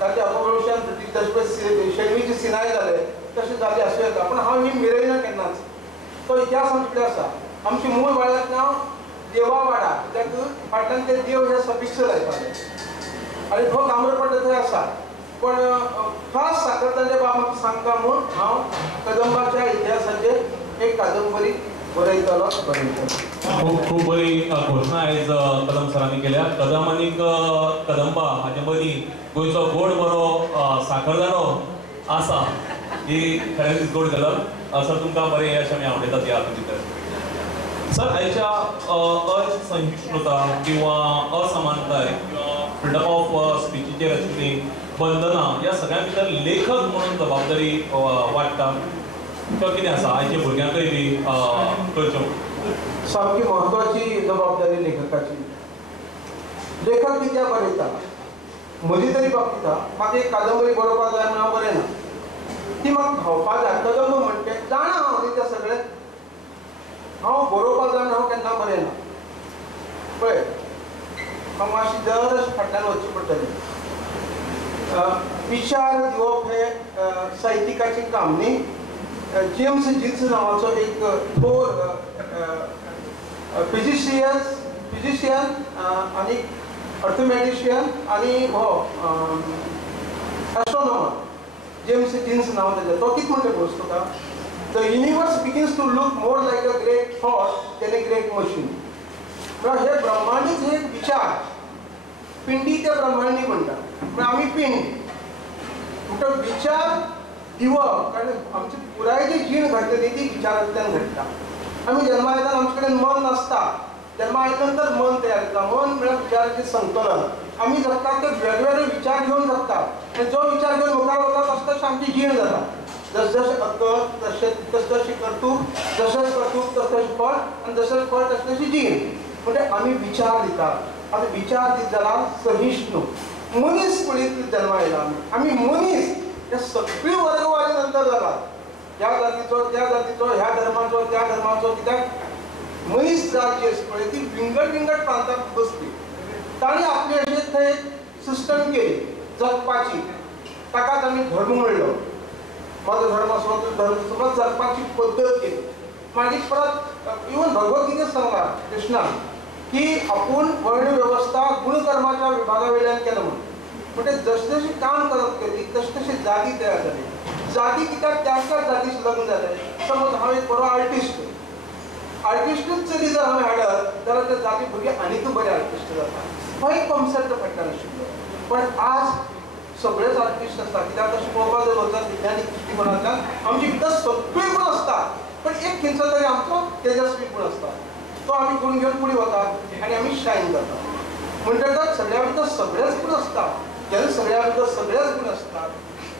ताच्या अपभ्रंशान जशे शेणवीचे सिनाय जाले तशें जाले आसूं येता. पूण हांव ही मिरयना केन्नाच. तो इतिहास आमचे आसा. आमची मूळ वाड्याक नांव देवावाडा, कित्याक फाटल्यान ते देव हे सफिक्स लायताले आनी तो ताम्रपट थंय आसा. पण खास साखरदांडे बाब म्हाका सांगता म्हूण हांव कदंबाच्या इतिहासाचेर एक कादंबरी बरयतलो. खूब बरी घोशणा आयज कदम सरांनी केल्या. कदम आनी कदंबा हाचे मदीं गोंयचो गोड बरो साखरदारो आसा ही खरेंच गोड गजाल. सर तुमकां बरें यश आमी आवडटात ह्या भितर. सर आयच्या असहिष्णुता किंवा असमानताय किंवा फ्रिडम ऑफ स्पीचीचेर आशिल्ली बंधनां ह्या सगळ्यां भितर लेखक म्हणून जबाबदारी वाडटा किंवा कितें आसा आयच्या भुरग्यांकय बी करच्यो? सामकी म्हत्वाची जबाबदारी लेखकाची. लेखक कित्याक बरयता म्हजी तरी बाबतींत म्हाका एक कादंबरी बरोवपाक जाय म्हूण हांव बरयना. ती म्हाका खावपाक जाय. कदंब म्हणटा जाणा हांव न्ही तें सगळें. हांव बरोवपाक जाय म्हूण हांव केन्ना बरयना. पळय हांव मातशी दर फाटल्यान वचचें पडटलें. विचार दिवप हें साहित्यिकाचें काम न्ही. जेम्स जिन्स नांवाचो एक थोर फिजिशियन आनी अर्थमॅटिशियन आनी हो एस्ट्रोनॉमर जेम्स जिन्स नांव ताचें. तो कितें म्हणटा पळय तुका the universe begins to look more like a great thought than a great machine. म्हळ्यार हे ब्रह्मांडूच हे विचार पिंडी ते ब्रह्मांडी म्हणटा. म्हळ्यार आमी पिंड म्हणटा विचार दिवप. कारण आमची पुराय जी जीण घडटली ती विचारांतल्यान घडटा. आमी जल्मा येतना आमचे कडेन मन नासता. जल्मा आयल्या नंतर मन तयार जाता. मन म्हळ्यार विचाराचें संकलन. आमी जगतात ते वेगवेगळे विचार घेवन जगतात आनी जो विचार घेवन मुखार वता तशें तशें आमची जीण जाता. जशें अकत तशें तशी कर्तूक, जशें कर्तूक तशें फळ आनी जशें फळ तशी जीण. म्हणजे आमी विचार दितात. आमी विचार दीत जाल्यार सहिष्णू मनीस पळयत जल्मा येयला. आमी मनीस हे सगळी वर्गवादी नंतर जातात. ह्या जातीचो त्या जातीचो, ह्या धर्माचो त्या धर्माचो. कित्याक मनीस जात जी आसा पळय ती विंगड विंगड प्रांतांत बसली. तांणी आपली अशें थंय सिस्टम केली जगपाची. ताकाच आमी धर्म म्हणलो. माझो धर्म असो तो धर्म असो जगपाची पद्दत केली. मागीर परत इवन भगवद्गीतेंत सांगला कृष्णान की आपूण वर्ण वेवस्था गुणकर्माच्या विभागा वयल्यान केलो म्हणून. म्हणजे जशें जशें काम करत गेली तशें तशें जाती तयार जाली. जाती कित्याक त्याच त्याच जातीच लग्न जालें. समज हांव एक बरो आर्टिस्ट आर्टिस्टूच जरी जर हांवें हाडत जाल्यार ते जाती भुरगे आनीक बरे आर्टिस्ट जातात हो एक कॉन्सेप्ट पडटा नाशिल्लो पण आज सगळेच आर्टिस्ट आसता कित्याक तशें पळोवपाक जर वचत विज्ञानीक दृश्टीकोनांतल्यान आमचे भितर सगळे गुण आसता पण एक खंयचो तरी आमचो तेजस्वी गुण आसता तो आमी गुण घेवन फुडें वतात आनी आमी शायन करतात म्हणटकच सगळ्या भितर सगळेच गुण आसतात जेन्ना सगळ्या भितर सगळेच गुण आसतात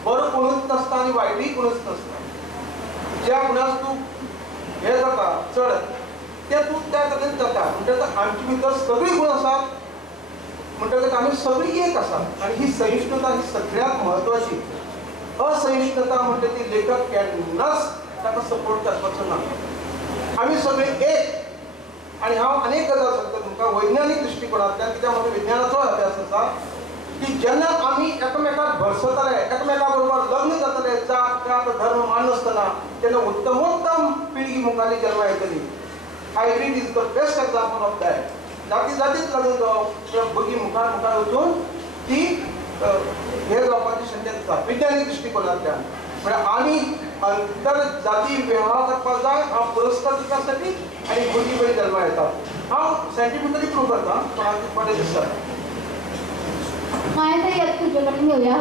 बरो कोणूच नासता आनी वायटूय कोणूच नासता ज्या गुणाक तूं हें जाता चड तें तूं त्या तरेन जाता म्हणटकच आमचे भितर सगळीं गुण आसात म्हणटकच आमी सगळीं एक आसात आनी ही सहिष्णुता ही सगळ्यांत म्हत्वाची असहिष्णुता म्हणटा ती लेखक केन्नाच ताका सपोर्ट करपाचो ना आमी सगळे एक आनी हांव अनेक गजाल सांगता तुमकां वैज्ञानीक दृश्टीकोनांतल्यान कित्याक म्हाका विज्ञानाचो अभ्यास आसा की जेन्ना आमी एकामेकाक भरसताले एकामेका बरोबर लग्न जाताले जात कात धर्म माननासतना तेन्ना उत्तमोत्तम पिळगी मुखाली जल्मा येतली hybrid is the best example of that जाती जातीच लग्न जावप भुरगीं मुखार मुखार वचून ती हे जावपाची शक्यता आसा विज्ञानीक दृश्टीकोनांतल्यान म्हळ्यार आमी अंतर जाती व्यवहार करपाक जाय हांव पुरस्कार दिता साठी आनी भुरगीं बरी जल्मा येतात हांव सायंटिफिकली प्रूव करता कोणाक बरें दिसता माया ताई आता तुजे कडेन घेवया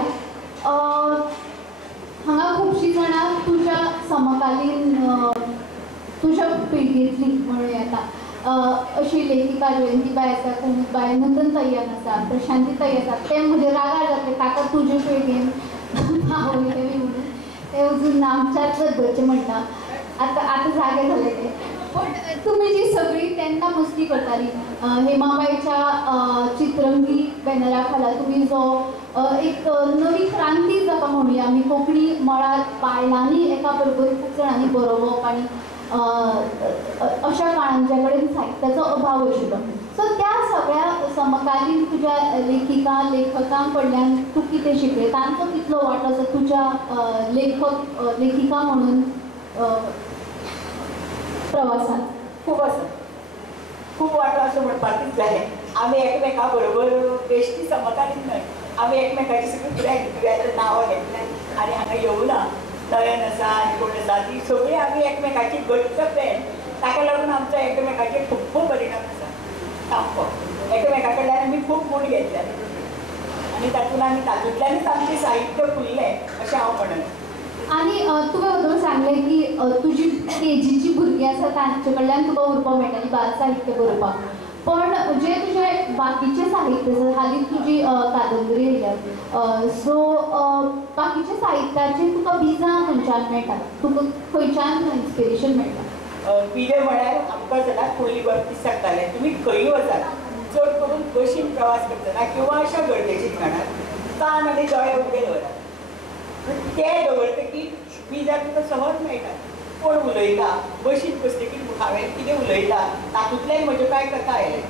हांगा खुबशीं जाणां तुज्या समकालीन तुज्या पिळगेंतली म्हणूं येता अशी लेखिका जयंतीबाई आसा कुमुदबाई नंदन तय्यन आसा प्रशांती तय्य आसा ते म्हजे रागार जातले ताका तुजे पिळगेन आवडले म्हणून ते अजून नामच्याच धरचें म्हणटा आतां जागे झाले ते पण तुम्ही जी सगळी तेन्ना मस्ती करताली हेमाबाईच्या चित्रंगी बॅनरा खाला तुम्ही जो एक नवी क्रांती जाका म्हणूया आमी कोंकणी मळार बायलांनी एका बरोबर खूब जाणांनी बरोवप आनी अशा काळांच्या कडेन साहित्याचो अभाव आशिल्लो सो त्या सगळ्या समकालीन तुज्या लेखिका लेखकां कडल्यान तूं कितें शिकलें तांचो कितलो वांटो आसा तुज्या लेखिका म्हणून प्रवासांत खूब आसा खूब वांटो असो म्हणपाकूच जाय आमी एकमेका बरोबर बेश्टी समकालीन न्हय आमी एकमेकाची सगळीं फुड्यां नांवां घेतल्यात आनी हांगा येवना नयन आसा आनी कोण आसा ती सगळीं आमी एकमेकाची घट्ट फ्रेंड ताका लागून आमचो एकमेकाचेर खूब परिणाम आसा सामको एकमेका कडल्यान आमी खूब गुण घेतल्यात आनी तातूंतल्यानूच आमचें साहित्य फुल्लें अशें हांव म्हणन आनी तुवें बरोबर सांगलें की तुजी केजीची भुरगीं आसा तांचे कडल्यान तुका उरपाक मेळटाली बाल साहित्य बरोवपाक पण जे तुजे बाकीचे साहित्य हालींच तुजी कादंबरी येयल्या सो बाकीच्या साहित्याची तुका बिजां खंयच्यान मेळटात तुका खंयच्यान इन्स्पिरेशन मेळटा बिजे म्हळ्यार आमकां सदांच पयलीं बत्तीस सांगताले तुमी खंय वचात चड करून बशीन प्रवास करतना किंवा अशा गर्देच्या ठिकाणार कान आनी दोळे उगडे दवरात ते दवरतकीर बिजां तुका सहज मेळटात कोण उलयता बशीन बसतकीर हांवें कितें उलयता तातूंतल्यान म्हज्यो कांय कथा आयले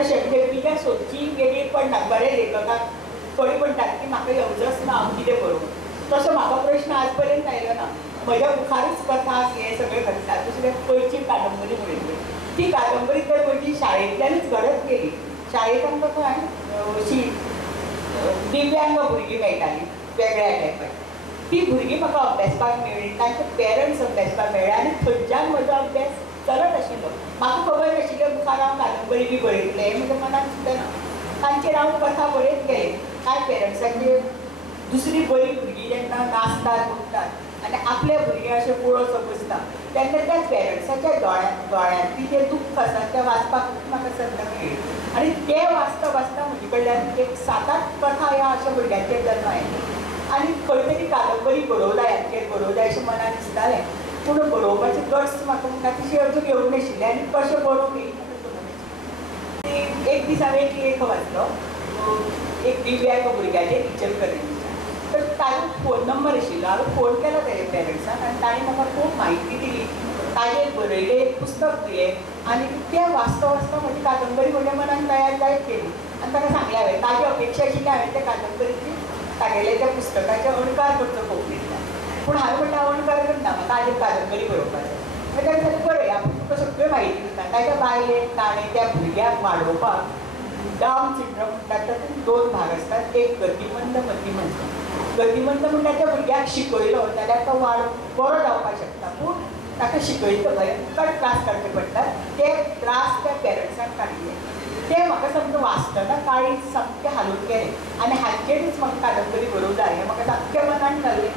अशें म्हणजे बिजां सोदची वेगळी पडना बरे लेखकाक थोडी म्हणटात की म्हाका येवजच ना हांव कितें करूं तसो म्हाका प्रश्न आज पर्यंत आयलो ना म्हज्या मुखारच कथा हे सगळें घडटा दुसरें खंयची कादंबरी बरयली ती कादंबरी तर म्हजी शाळेंतल्यानूच घडत गेली शाळेंत आमकां खंय अशी दिव्यांग भुरगीं मेळटालीं वेगळ्या टायपाची ती भुरगीं म्हाका अभ्यासपाक मेळ्ळी तांचे पेरंट्स अभ्यासपाक मेळ्ळे आनी थंयच्यान म्हजो अभ्यास चलत आशिल्लो म्हाका खबर नाशिल्लें मुखार हांव कादंबरी बी बरयतलें हें म्हज्या मनांत सुद्दां ना तांचेर हांव कथा बरयत गेलें कांय पेरंट्सांचेर दुसरी बरी भुरगीं जेन्ना नाचतात उठतात आनी आपले भुरगे अशे पळोवचो बसता तेन्ना त्या पेरंट्साच्या दोळ्यांतली जें दुख्ख आसा तें वाचपाक म्हाका संद मेळ्ळी आनी तें वाचता वाचता म्हजे कडल्यान एक 7-8 कथा ह्या अशा भुरग्यांचेर जल्मा आयली आनी खंय तरी कादंबरी बरोवला ह्याचेर बरोवला अशें मनान दिसतालें पूण बरोवपाचे गट्स म्हाका तशी अजून येवंक नाशिल्ले आनी कशें बरोवप एक दीस हांवें एक लेख वाचलो एक दिव्यांग भुरग्याचेर इचलकरंजीच्या तर ताजो फोन नंबर आशिल्लो हांवें फोन केलो तेजे पेरंट्सांक आनी ताणें म्हाका खूब म्हायती दिली ताजेर बरयलें एक पुस्तक दिलें आनी तें वाचता वाचता म्हजी कादंबरी म्हज्या मनान तयार जायत गेली आनी ताका सांगलें हांवें ताजी अपेक्षा आशिल्ली हांवें त्या कादंबरीची तागेले त्या पुस्तकाचे अणकार करचो कोंकणींतल्यान पूण हांवें म्हणटा अणकार करना म्हाका आनी कादंबरी बरोवपाक जाय ताणें सांगलें बरें हांव तुका सगळ्यो म्हायती दिता ताच्या बायलेक ताणें त्या भुरग्याक वाडोवपाक डावन सिंड्रोम म्हणटात तातूंत 2 भाग आसतात एक गतिमंद मतिमंद गतिमंद म्हणल्यार त्या भुरग्याक शिकयलो जाल्यार तो बरो जावपाक शकता पूण ताका शिकयता भयंकर त्रास काडचे पडटात ते त्रास त्या पेरंट्सांक काडले ते म्हाका सामकें वाचतना काळीज सामकें हालून गेलें आनी हाचेरूच म्हाका कादंबरी बरोवंक जाय हें म्हाका सामकें मनान घालें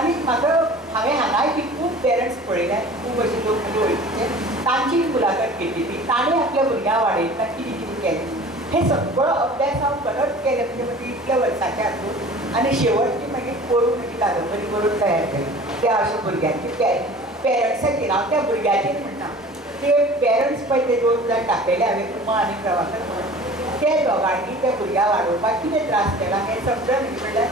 आनी म्हाका हांवें हांगाय बी खूब पेरंट्स पळयल्यात खूब अशे लोक म्हजे वळखीचे तांची मुलाखत घेतली ताणें आपल्या भुरग्यांक वाडयतना कितें कितें केलें हे सगळो अभ्यास हांव करत केलें म्हणजे म्हाका इतल्या वर्साच्या हातूंत आनी शेवटची मागीर करून म्हजी कादंबरी बरोवन तयार केली त्या अशा भुरग्यांची पेरंट्साचेर हांव त्या भुरग्याचेर म्हणटा ते पेरंट्स पळय ते 2 जाण दाखयले हांवें उमा आनी प्रभाकर म्हणून ते दोगांनी त्या भुरग्याक वाडोवपाक कितें त्रास केला हें सगळें म्हणल्यार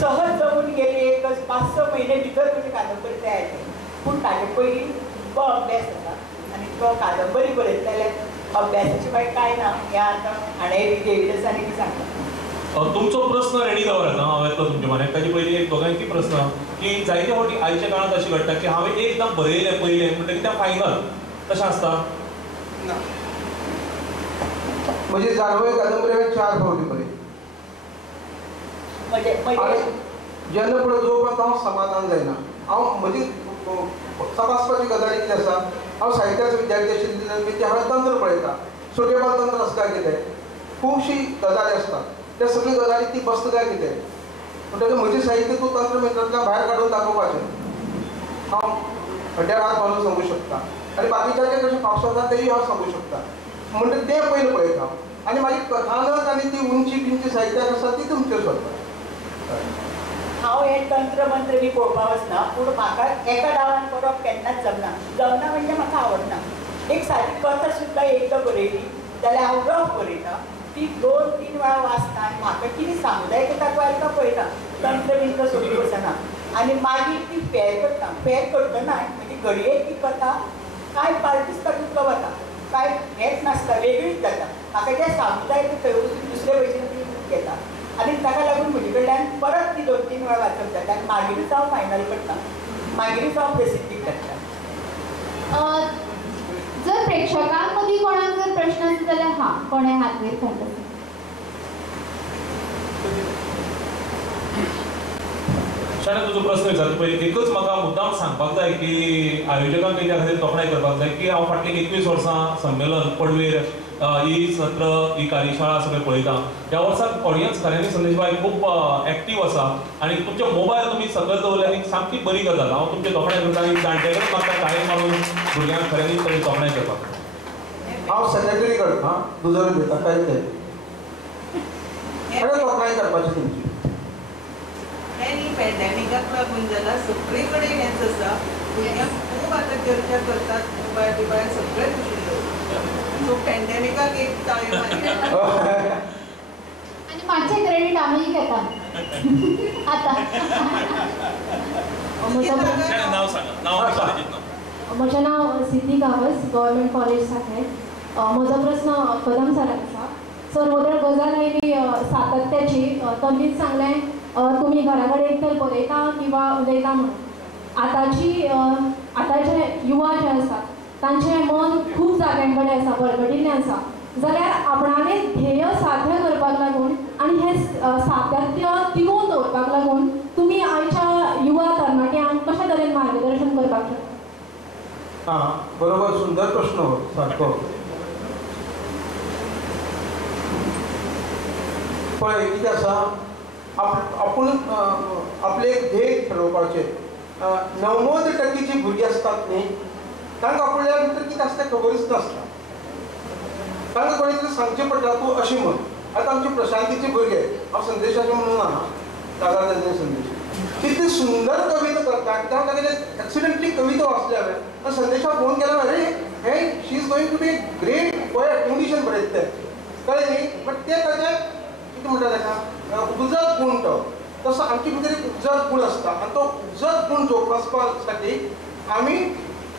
सहज जमून गेली एक 5-6 म्हयने भितर म्हजी कादंबरी तयार केली पूण ताजे पयलीं तो अभ्यास आसा आनी तो कादंबरी बरयता जाल्यार अभ्यासाचे मागीर कांय ना हें आतां हाणें देविदासांनी बी सांगता तुमचो प्रश्न रेडी दवरात हांव येतलो तुमच्या म्हऱ्याक ताचे पयलीं एक दोगांकी प्रश्न की जायते फावटी आयच्या काळांत अशें घडटा की हांवें एकदां बरयलें पयलें म्हणटकीर तें फायनल तशें आसता ना म्हणजे जानवे कादंबरी हांवें 4 फावटी बरयली म्हणजे जेन्ना पुढे जो पर्यंत हांव समाधान जायना हांव म्हजी तपासपाची गजाली कितें आसा हांव साहित्याचो विद्यार्थी आशिल्ले ते हांवें तंत्र पळयता सुटेबल तंत्र आसता कितें खुबशीं गजाली आसतात त्या सगळी गजाली ती बसता काय कितें म्हणटकीर म्हजें साहित्य तूं तंत्र मित्रांतल्यान भायर काडून दाखोवपाचें हांव हड्ड्यार हात घालून सांगूं शकता आनी बाकीच्यांचे कशें पावसांत तेंय हांव सांगूं शकता म्हणटकीर तें पयलीं पळयता आनी मागीर कथानक आनी ती उंची बिंची साहित्याक आसा ती तुमचेर सोडटा हांव हें तंत्र मंत्र बी पळोवपाक वचना पूण म्हाका एका डावान बरोवप केन्नाच जमना म्हणजे म्हाका आवडना एक सादी कथा सुद्दां एकदां बरयली जाल्यार हांव रफ बरयता ती 2-3 वेळा वाचता आनी म्हाका कितें सांगूं जाय तें ताका वाचता पळयता तंत्र बिंत्र सोडून वचना आनी मागीर ती फेर करतना म्हणजे घडये ती कथा कांय पार्टीस तातूंतलो वता कांय हेंच नासता वेगळीच जाता म्हाका जें सांगूं जाय तें थंय वचून दुसरे भशेन ती घेता आनी ताका लागून म्हजे कडल्यान परत ती 2-3 वेळा वाचप जाता आनी मागीरूच हांव फायनल करता मागीरूच हांव प्रसिद्धीक करता जर प्रेक्षकांमदीं कोणाक जर प्रश्न आसा जाल्यार हां कोणे हात वयर काडटा शाळेंत तुजो प्रश्न विचारता पयलीं एकच म्हाका मुद्दाम सांगपाक जाय की आयोजकांक तेच्या खातीर तोखणाय करपाक जाय की हांव फाटलीं 21 वर्सां संमेलन पडवेर ही सत्र ही कार्यशाळा सगळें पळयता ह्या वर्साक ऑडियन्स खऱ्यांनी संदेशबाई खूब एक्टीव आसा आनी तुमचे मोबायल तुमी सकयल दवरल्यार सामकी बरी गजाल हांव तुमचे तोखणाय करता आनी जाणटेकच म्हाका काय मारून भुरग्यांक खऱ्यांनी तरी तोखणाय करपाक हांव सेक्रेटरी करता दुजोर घेता काय ते तोखणाय करपाची तुमची पॅन्डेमिकाक लागून जाल्यार सगळे कडेन हेंच आसा भुरग्यांक खूब आतां चर्चा करतात मोबायल बिबायल सगळे कुशिल्लो सो पॅन्डेमिकाक एक ताळयो मारया आनी मातशें क्रेडीट आमी घेता आतां नांव सांगा नांव म्हजें नांव सिद्धी गावस गव्हर्मेंट कॉलेज सांखळे म्हजो प्रस्न कदम सराक आसा सर मोदर गजाल आयली सातत्याची तमीच सांगलें तुमी घरा कडेन एक तर बरयता किंवा उलयता म्हणून आतांचे युवा जे आसात तांचें मन खूब जाग्यां कडेन आसा भरकटिल्लें आसा जाल्यार आपणाले ध्येय साध्य करपाक लागून आनी हें सातत्य तिगोवन दवरपाक लागून तुमी आयच्या युवा तरणाट्यांक कशा तरेन मार्गदर्शन करपाक शकता हां बरोबर सुंदर प्रश्न हो सारको पळय कितें आसा आपूण आपले एक ध्येय ठरोवपाचें 90% जी भुरगीं आसतात न्ही तांकां आपल्या भितर कितें आसता खबरूच नासता तांकां कोणी तरी सांगचें पडटा तूं अशें म्हण आतां आमचे प्रशांतीचे भुरगे हांव संदेशाचें म्हणून ना दादा त्यांनी संदेश कितली सुंदर कविता करता कित्याक तागेले एक्सिडेंटली कविता वाचली हांवें आनी संदेशाक फोन केला अरे हे she is going to be great poet इंग्लिशीन बरयता कळ्ळें न्ही बट ते ताचे कितें म्हणटा ताका उजत गूण तो तसो आमचे भितर एक उजत गूण आसता आनी तो उजत गूण जोपासपा साठी आमी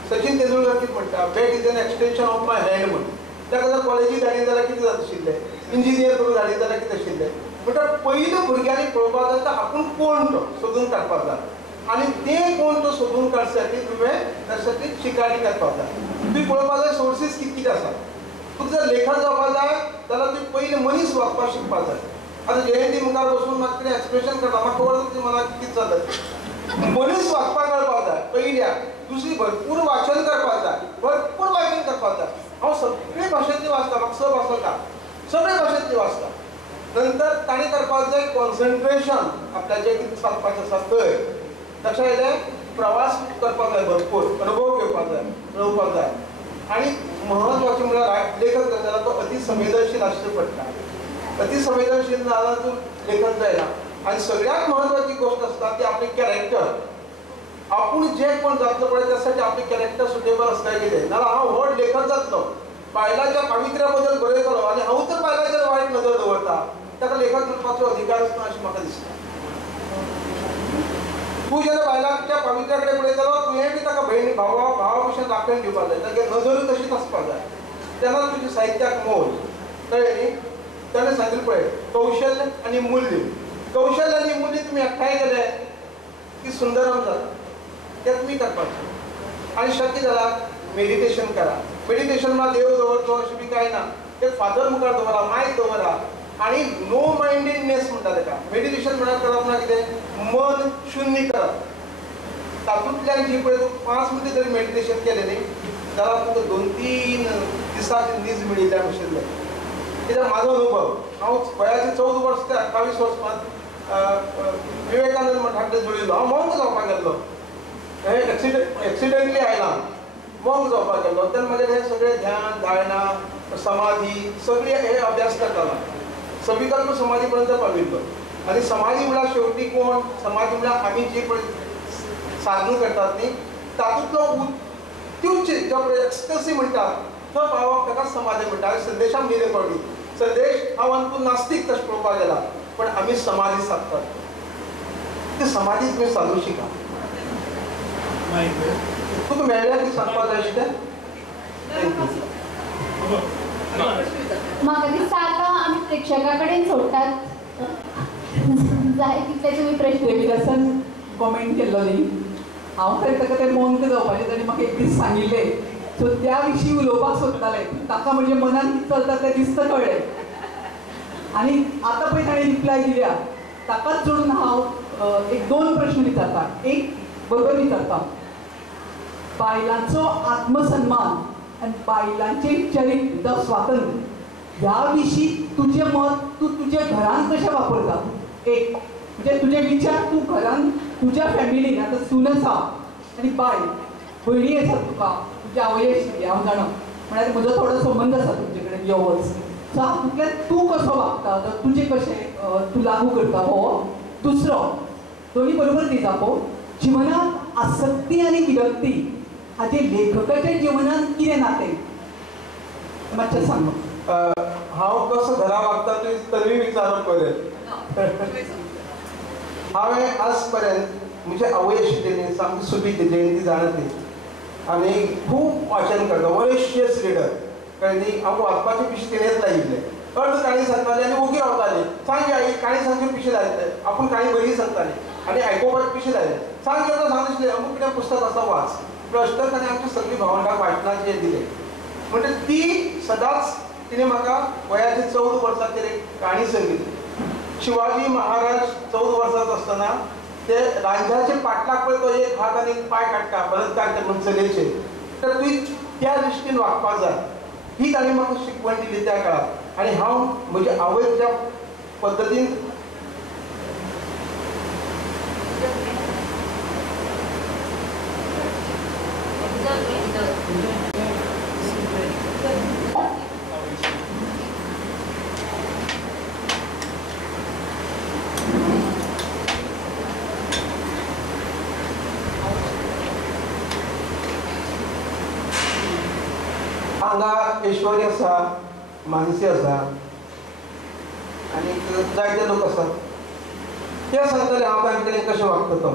सचिन तेंडुलकर कितें म्हणटा bag is an extension of my hand म्हण ताका जर कॉलेजीक धाडीत जाल्यार कितें जाता आशिल्लें इंजिनियर करून धाडीत जाल्यार कितें आशिल्लें म्हणटा पयलीं भुरग्यांनी पळोवपाक जाता आपूण कोण तो सोदून काडपाक जाय आनी तें कोण तो सोदून काडसाठी तुवें त्यासाठी शिकायणी करपाक जाय तुवें पळोवपाक जाय सोर्सीस कितें कितें आसा तुका जर लेखक जावपाक जाय जाल्यार तुवें पयलीं मनीस वाचपाक शिकपाक जाय आतां जयंती मुखार बसून म्हाका कितें एक्सप्रेशन करता म्हाका खबर तुज्या मनाक कितें जाता मनीस वाचपाक कळपाक जाय पहिल्या दुसरी भरपूर वाचन करपाक जाय, भरपूर वाचन करपाक जाय. हांव सगळे भाशेंतली वाचता, म्हाका स भाशा सगळे भाशेंतली वाचता. नंतर ताणें करपाक जाय कॉन्सन्ट्रेशन, आपल्याचें जें कितें सांगपाचें आसा थंय. तशें येलें प्रवास करपाक जाय, भरपूर अनुभव घेवपाक जाय, मेळोवपाक जाय. आनी महत्वाचें म्हळ्यार लेखक जाता तो अति संवेदनशील आसचें पडटा. अति संवेदनशील नाजाल्यार तूं लेखक जायना. आनी सगळ्यांत महत्वाची गोश्ट आसता ती आपलें कॅरेक्टर. आपूण जे कोण जातलो पळय त्या साठी आपलें कॅरेक्टर सुटेबल आसता कितें. नाजाल्यार हांव व्हड लेखक जातलो, बायलांच्या पावित्र्या बद्दल बरयतलो आनी हांव तर बायलांचेर वायट नदर दवरता, ताका लेखक म्हणपाचो अधिकारच ना अशें म्हाका दिसता. तूं जेन्ना बायलांच्या पावित्र्या कडेन पळयतलो तुवें बी ताका भयणी भावा भशेन राखण दिवपाक जाय, तागे नजर तशीच आसपाक जाय. तेन्ना तुज्या साहित्याक मोल. कळ्ळें न्ही. ताणें सांगिल्लें पळय कौशल्य आनी मूल्य. कौशल्य आनी मूल्य तुमी एकठांय केले की सुंदरम जाता. तें तुमी करपाचें. आनी शक्य जाल्यार मेडिटेशन करा. मेडिटेशन म्हळ्यार देव दवरचो अशें बी कांय ना. एक फादर मुखार दवरा, मायक दवरा आनी नो मायंडेडनेस म्हणटा ताका. मेडिटेशन म्हळ्यार करप ना कितें, मन शुन्य करप. तातूंतल्यान जी पळय तूं 5 मिनटां जरी मेडिटेशन केलें न्ही जाल्यार तुका 2-3 दिसांचे न्हीज मेळिल्ल्या भशेन. कित्याक म्हाजो अनुभव, हांव वयाचे 14 वर्स ते 28 वर्स विवेकानंद मठाकडेन जोडिल्लो. हांव मोंग जावपाक गेल्लो, एक्सिडेंटली आयला मोंग जावपाक गेल्लो. तेन्ना म्हाजें हें सगळें ध्यान धारणा समाधी सगळे हे अभ्यास करतालो. सविकल्प समाधी पर्यंत पाविल्लो. आनी समाधी म्हळ्यार शेवटी कोण, समाधी म्हळ्यार आमी जी पळय साधना करतात न्ही तातूंतलो उच्च जो पळय एक्सटसी म्हणटात तो पावप ताका समाधी म्हणटा. संदेशाक न्ही पडली संदेश हांव अनपूर्ण नास्तीक तशें पळोवपाक गेला, पण आमी समाधी साधतात. ते समाधी तुमी साधूं शिका. तुका मेळ्ळें ती सांगपाक जाय आशिल्लें. म्हाका दिसता आतां आमी प्रेक्षका कडेन सोडटात. जाय तितले तुमी प्रश्न देविदासान कॉमेंट केल्लो न्ही, हांव खरें ताका तें मोंक जावपाचें ताणें म्हाका एक दीस सांगिल्लें. सो त्या विशीं उलोवपाक सोदतालें. ताका म्हणजे मनान कितें चलता तें दिसता कळ्ळें. आनी आतां पळय ताणें रिप्लाय दिल्या ताकाच जोडून हांव एक 2 प्रश्न विचारता. एक बरोबर विचारता. बायलांचो आत्मसन्मान आनी बायलांचें चरित्र जावं स्वातंत्र्य ह्या विशीं तुजें मत तूं तुज्या घरान कशें वापरता. एक म्हणजे तुजे विचार तूं घरान तुज्या फॅमिलीन आतां सून आसा आनी बाय भयणी आसा तुका, तुजी आवय आशिल्ली हांव जाणा, म्हळ्यार म्हजो थोडो संबंद आसा तुमचे कडेन येवच. सो हातूंतल्यान तूं कसो वागता, तुजें कशें तूं लागू करता हो. दुसरो दोन्ही बरोबर दिता पळय जिवनात आसक्ती आनी विरक्ती हाचे लेखकाच्या जिवनात कितें नातें मातशें सांग. हांव कसो घरा वागता तुवें तरी विचारप पळय. हांवें आज पर्यंत म्हजे आवय आशिल्ली न्ही सामकी सुबीत जयंती जाणा ती आनी खूब वाचन करता, वॉरेशियस रिडर. कळ्ळें न्ही. हांव वाचपाचें पिशें तिणेंच लायिल्लें. अर्द काणी सांगताली आनी ओगी रावताली. सांग आई काणी सांगचे पिशें लायले, आपूण काणी बरी सांगताली आनी आयकोपाक पिशें लायले. सांग जेन्ना सांगनाशिल्लें अमूक कितें पुस्तक आसा वाच. अष्टक आनी आमच्या सगळीं भावंडांक वाचनाचें दिलें. म्हणजे ती सदांच तिणें म्हाका वयाचे 14 वर्साचेर एक काणी सांगिल्ली. शिवाजी महाराज 14 वर्साचो आसतना ते रांझ्याचे पाटलाक पळय तो एक हात आनी एक पाय काडटा बलात्कार म्हणून चलयेचेर. तर तुवें त्या दृश्टीन वागपाक जाय ही ताणें म्हाका शिकवण दिली त्या काळार. आनी हांव म्हज्या आवयक ज्या पद्दतीन हांगा ऐश्वर्य आसा, मानसी आसा आनी जायते लोक आसात. ते सांगताले हांव तांचे कडेन कशें वागता तो.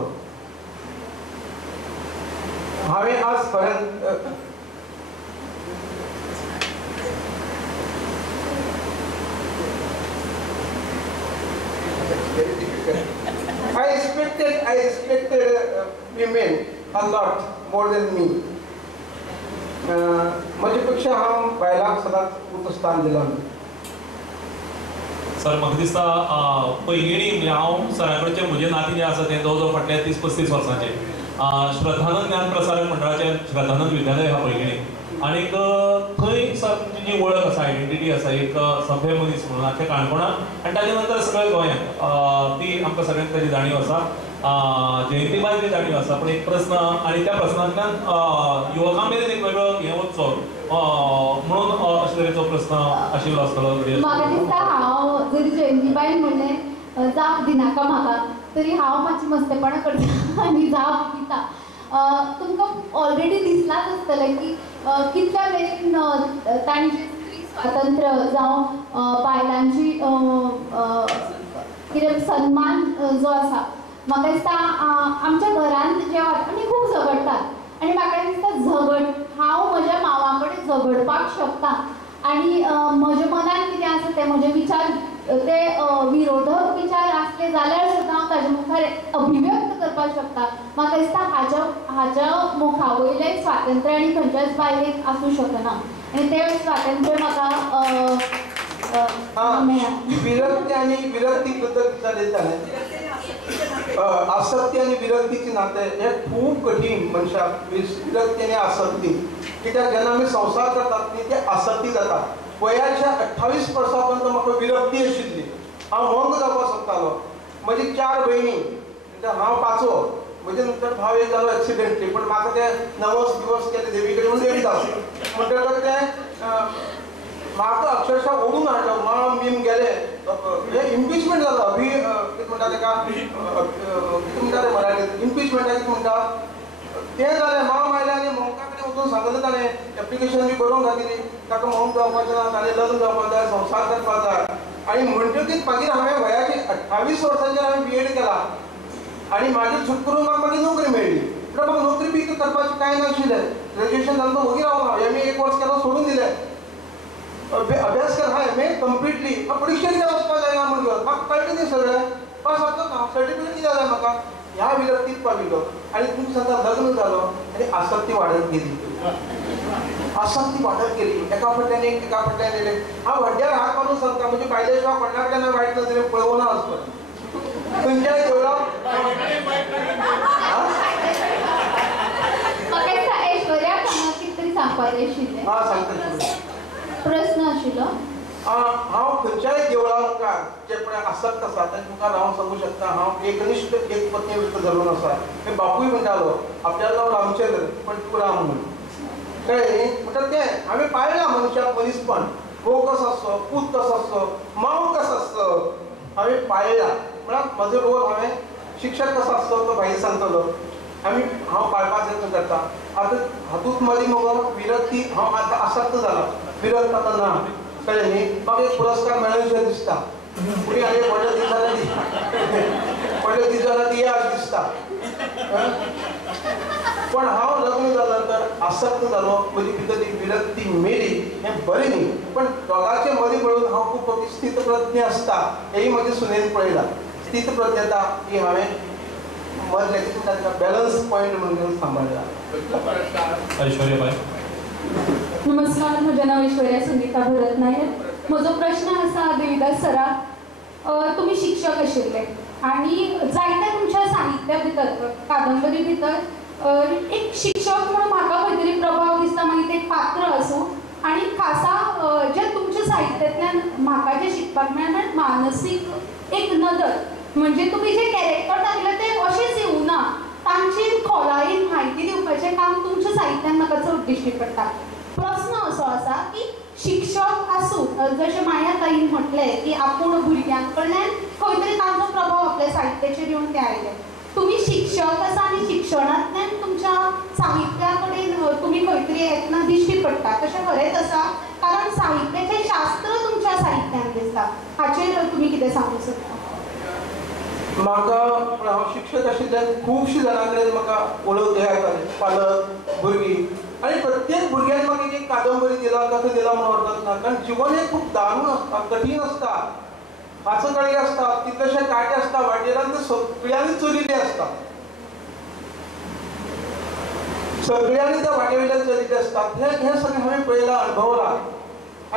हांवें आज पर्यंत I respected women a lot more than me. म्हजे पेक्षा हांव बायलांक सदांच उच्च स्थान दिलां. सर म्हाका दिसता पैंगिणी म्हणजे हांव सरा कडचे म्हजें नातें जें आसा तें जवळ जवळ फाटल्या 30-35 वर्सांचें. श्रद्धानंद ज्ञान प्रसारक मंडळाचें श्रद्धानंद विद्यालय हा पयलीं आनीक थंय तुमची जी वळख आसा आयडेंटिटी आसा एक सभ्य मनीस म्हणून आख्या काणकोणांत आनी ताजे नंतर सगळ्या गोंयांत ती आमकां सगळ्यांक ताची जाणीव आसा जयंतीबाई बी जाणीव आसा पूण एक प्रश्न आनी त्या प्रश्नांतल्यान युवकां मेरेन एक वेगळो हें वचचो म्हणून अशे तरेचो प्रश्न आशिल्लो आसतलो. म्हाका दिसता हांव जरी जयंतीबाईन म्हणलें जाप दिनाका म्हाका तरी हांव मातशें मस्तेपणां करता आनी जाप दिता. तुमकां ऑलरेडी दिसलाच आसतलें की कितल्या मेरेन तांणी स्त्री स्वातंत्र्य जावं बायलांची कितें सन्मान जो आसा म्हाका दिसता आमच्या घरांत जेवतात आमी खूब झगडटात आनी म्हाका दिसता हांव म्हज्या मांवा कडेन झगडपाक शकता आनी म्हज्या मनान कितें आसा ते म्हजे विचार ते विरोधक विचार आसले जाल्यार सुद्दां हांव ताजे मुखार अभिव्यक्त करपाक शकता. म्हाका दिसता हाज्या मुखा वयलें स्वातंत्र्य आनी खंयच्याच बायलेक आसूं शकना आनी तें स्वातंत्र्य म्हाका मेळ्ळा. विरक्ती आणि विरक्ती बद्दल विचारले आसक्ती आणि विरक्तीचे नाते हे खूप कठीण मनशाक विरक्ती आणि आसक्ती कित्याक जेन्ना आमी संसार करतात न्ही ते आसक्ती जाता. वयाच्या 28 वर्सां पर्यंत म्हाका विरक्ती आशिल्ली. हांव मंग जावपाक सोदतालो. म्हजी 4 भयणी हांव 5वो म्हजे नंतर भाव एक जालो एक्सिडेंटली पण म्हाका ते नवस दिवस केले देवी कडेन म्हणून देवी जालो म्हणटकच ते म्हाका अक्षरशः ओडून हाडलो माम बीम गेले हे इम्पिचमेंट जालो कितें म्हणटा तेका कितें म्हणटा ते मराठींत इम्पिचमेंटाक कितें म्हणटा तें जालें माम आयलें आनी मोंका कडेन वचून सांगलें ताणें एप्लिकेशन बी बरोवंक घातली ताका मोंक जावपाचें ना ताणें लग्न जावपाक जाय संसार करपाक जाय आनी म्हणटकीच मागीर हांवें वयाची 28 वर्सांचेर हांवें BEd केला आनी मागीर झूट करून म्हाका मागीर नोकरी मेळ्ळी. पूण म्हाका नोकरी बी करपाचें कांय नाशिल्लें. ग्रॅज्युएशन जालें तो वगी रावना MA 1 वर्स केलो सोडून दिलें. अभ्यास केला MA कंप्लिटली परीक्षेक वचपाक जायना म्हणून म्हाका कळ्ळें न्ही सगळें पास जाता ना सर्टिफिकेट कितें जालें म्हाका ह्या विरक्तीक पाविल्लो आनी तुमकां सांगता लग्न जालो आनी आसक्ती वाडत गेली. आसक्ती वाडत गेली एका फाटल्यान एक एका फाटल्यान एक हांव व्हड्ड्यार हात मारून सांगता म्हणजे बायले शिवाय कोणा कडेन वायट नदरेन पळोवना आसता खंयच्याय देवळाक म्हाका दिसता ऐश्वर्याक हांगा कितें तरी सांगपाक जाय आशिल्लें. सांगता प्रश्न आशिल्लो हांव खंयच्याय देवळां मुखार जे पळय आसक्त आसा तांचे मुखार हांव सांगूं शकता हांव एकनिश्ठ एक पत्नी व्यक्त धरून आसा. हे बापूय म्हणटालो आपल्यालो नांव रामचंद्र पण तूं राम म्हूण कळ्ळें न्ही म्हणटा तें हांवें पाळलां मनशाक मनीसपण घोव कसो आसचो पूत कसो आसचो मांव कसो आसचो हांवें पाळलां. म्हळ्यार म्हजो रोल हांवें शिक्षक कसो आसचो तो भायर सांगतलो हांव पाळपाक यत्न करता. आतां हातूंत मदीं मगो विरक्ती हांव आतां आसक्त जाला विरक्त आतां ना कळ्ळें न्ही. म्हाका एक पुरस्कार मेळ्ळेशें दिसता फुडें हांवें व्हडले दीस जाल्यार ती याद दिसता. पण हांव लग्न जाल्या नंतर आसक्त जालो म्हजी भितर ती विरक्ती मेली हें बरें न्ही पण दोगांचे मदीं पळोवन हांव खूब स्थितप्रज्ञ आसता हेंय म्हजे सुनेन पळयलां. स्थितप्रज्ञता ही हांवें मदलें कितें म्हणटा ताका बॅलन्स पॉयंट म्हणून सांबाळ्ळा. ऐश्वर्याबाई नमस्कार म्हजें नांव ऐश्वर्या संगीता भरत नायर. म्हजो प्रश्न आसा देविदास सराक तुमी शिक्षक आशिल्ले आनी जायत्या तुमच्या साहित्या भितर कादंबरी भितर एक शिक्षक म्हणून म्हाका खंय तरी प्रभाव दिसता मागीर ते पात्र आसूं आनी खासा जे तुमच्या साहित्यांतल्यान म्हाका जें शिकपाक मेळ्ळां मानसीक एक नदर म्हणजे तुमी जे कॅरेक्टर दाखयले ते अशेंच येवना तांची खोलायेन म्हायती दिवपाचें काम तुमच्या साहित्यान म्हाका चड दिश्टी पडटा. प्रश्न असो आसा की शिक्षक आसूं जशें माया ताईन म्हटलें की आपूण भुरग्यां कडल्यान खंय तरी तांचो प्रभाव आपल्या साहित्याचेर येवन ते आयले. तुमी शिक्षक आसा आनी शिक्षणांतल्यान तुमच्या साहित्या कडेन तुमी खंय तरी येतना दिश्टी पडटा तशें खरेंच आसा कारण साहित्याचें शास्त्र तुमच्या साहित्यान दिसता हाचेर तुमी कितें सांगूंक सोदता. म्हाका हांव शिक्षक आशिल्ल्यान खुबशीं जाणां कडेन म्हाका वळख हे जाताली पालक भुरगीं आनी प्रत्येक भुरग्यान म्हाका एक कादंबरी दिला कथा दिला म्हणून हरकत ना कारण जिवन हें खूब दारूण आसता कठीण आसता वाचकळी आसता कितलेशे काटे आसता वाटेरान ते सगळ्यांनी चलिल्ले आसता सगळ्यांनी त्या वाटे वयल्यान चलिल्ले आसतात हें सगळें हांवें पळयलां अणभवलां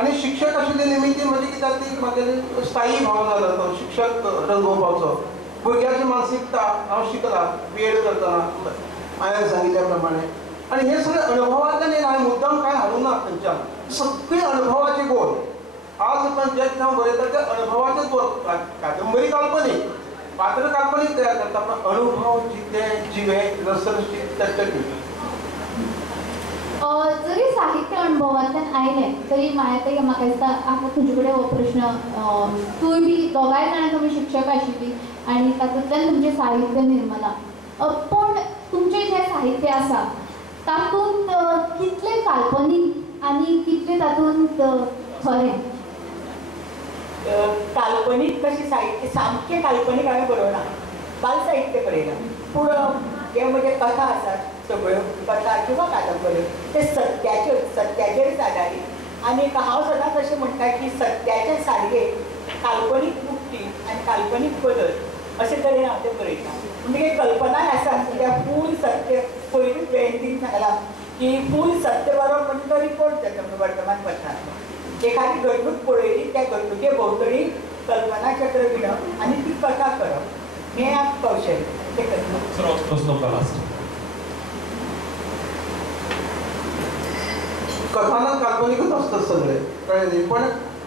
आनी शिक्षक आशिल्ले निमित्त म्हजी कितें जाता ती म्हागेली स्थायी भाव जालो तो शिक्षक रंगोवपाचो भुरग्याची मानसिकता हांव शिकलां BEd करतना मायाने सांगितल्याप्रमाणे. आणि हे सगळे अनुभवातल्याने हांवें मुद्दाम काय हाडूंक ना खंयच्यान, सगळे अनुभवाचे गोल. आज पण जे हांव बरयता ते अनुभवाचे गोल. कादंबरी काल्पनीक, पात्र काल्पनीक तयार करता, पण अनुभव जितले जिवे रसरशीत टटटटीत. जरी साहित्य अनुभवांतल्यान आयलें तरी मायाताई म्हाका दिसता आतां तुजे कडेन हो प्रश्न, तूंय बी दोगांय जाणां तुमी शिक्षक आशिल्लीं आनी तातूंतल्यान तुमचें साहित्य निर्मला. पण तुमचें जें साहित्य आसा तातूंत कितलें काल्पनीक आनी कितलें तातूंत खरें? काल्पनीक कशें साहित्य सामकें काल्पनीक हांवें बरोवना, बाल साहित्य बरयलां. पूण जे म्हजे कथा आसात सगळ्यो कथा किंवा कादंबऱ्यो ते सत्याचेर आदारीत. आनी हांव सदांच अशें म्हणटा की सत्याचे साडये काल्पनीक उक्ती आनी काल्पनीक बदल अशे तरेन हांव ते बरयतां. म्हणजे कल्पनाय आसा कित्याक फूल सत्य पयलींच जयंतीन सांगलां की फूल सत्य बरोवप म्हणजे तो रिपोर्ट जाता वर्तमानपत्रांत. एखादी घडणूक पळयली त्या घडणुके भोंवतणी कल्पना चक्र विणप आनी ती कथा करप हें कौशल्य ते करता. कथानक काल्पनिकच असतात सगळे, कळ्ळें. पण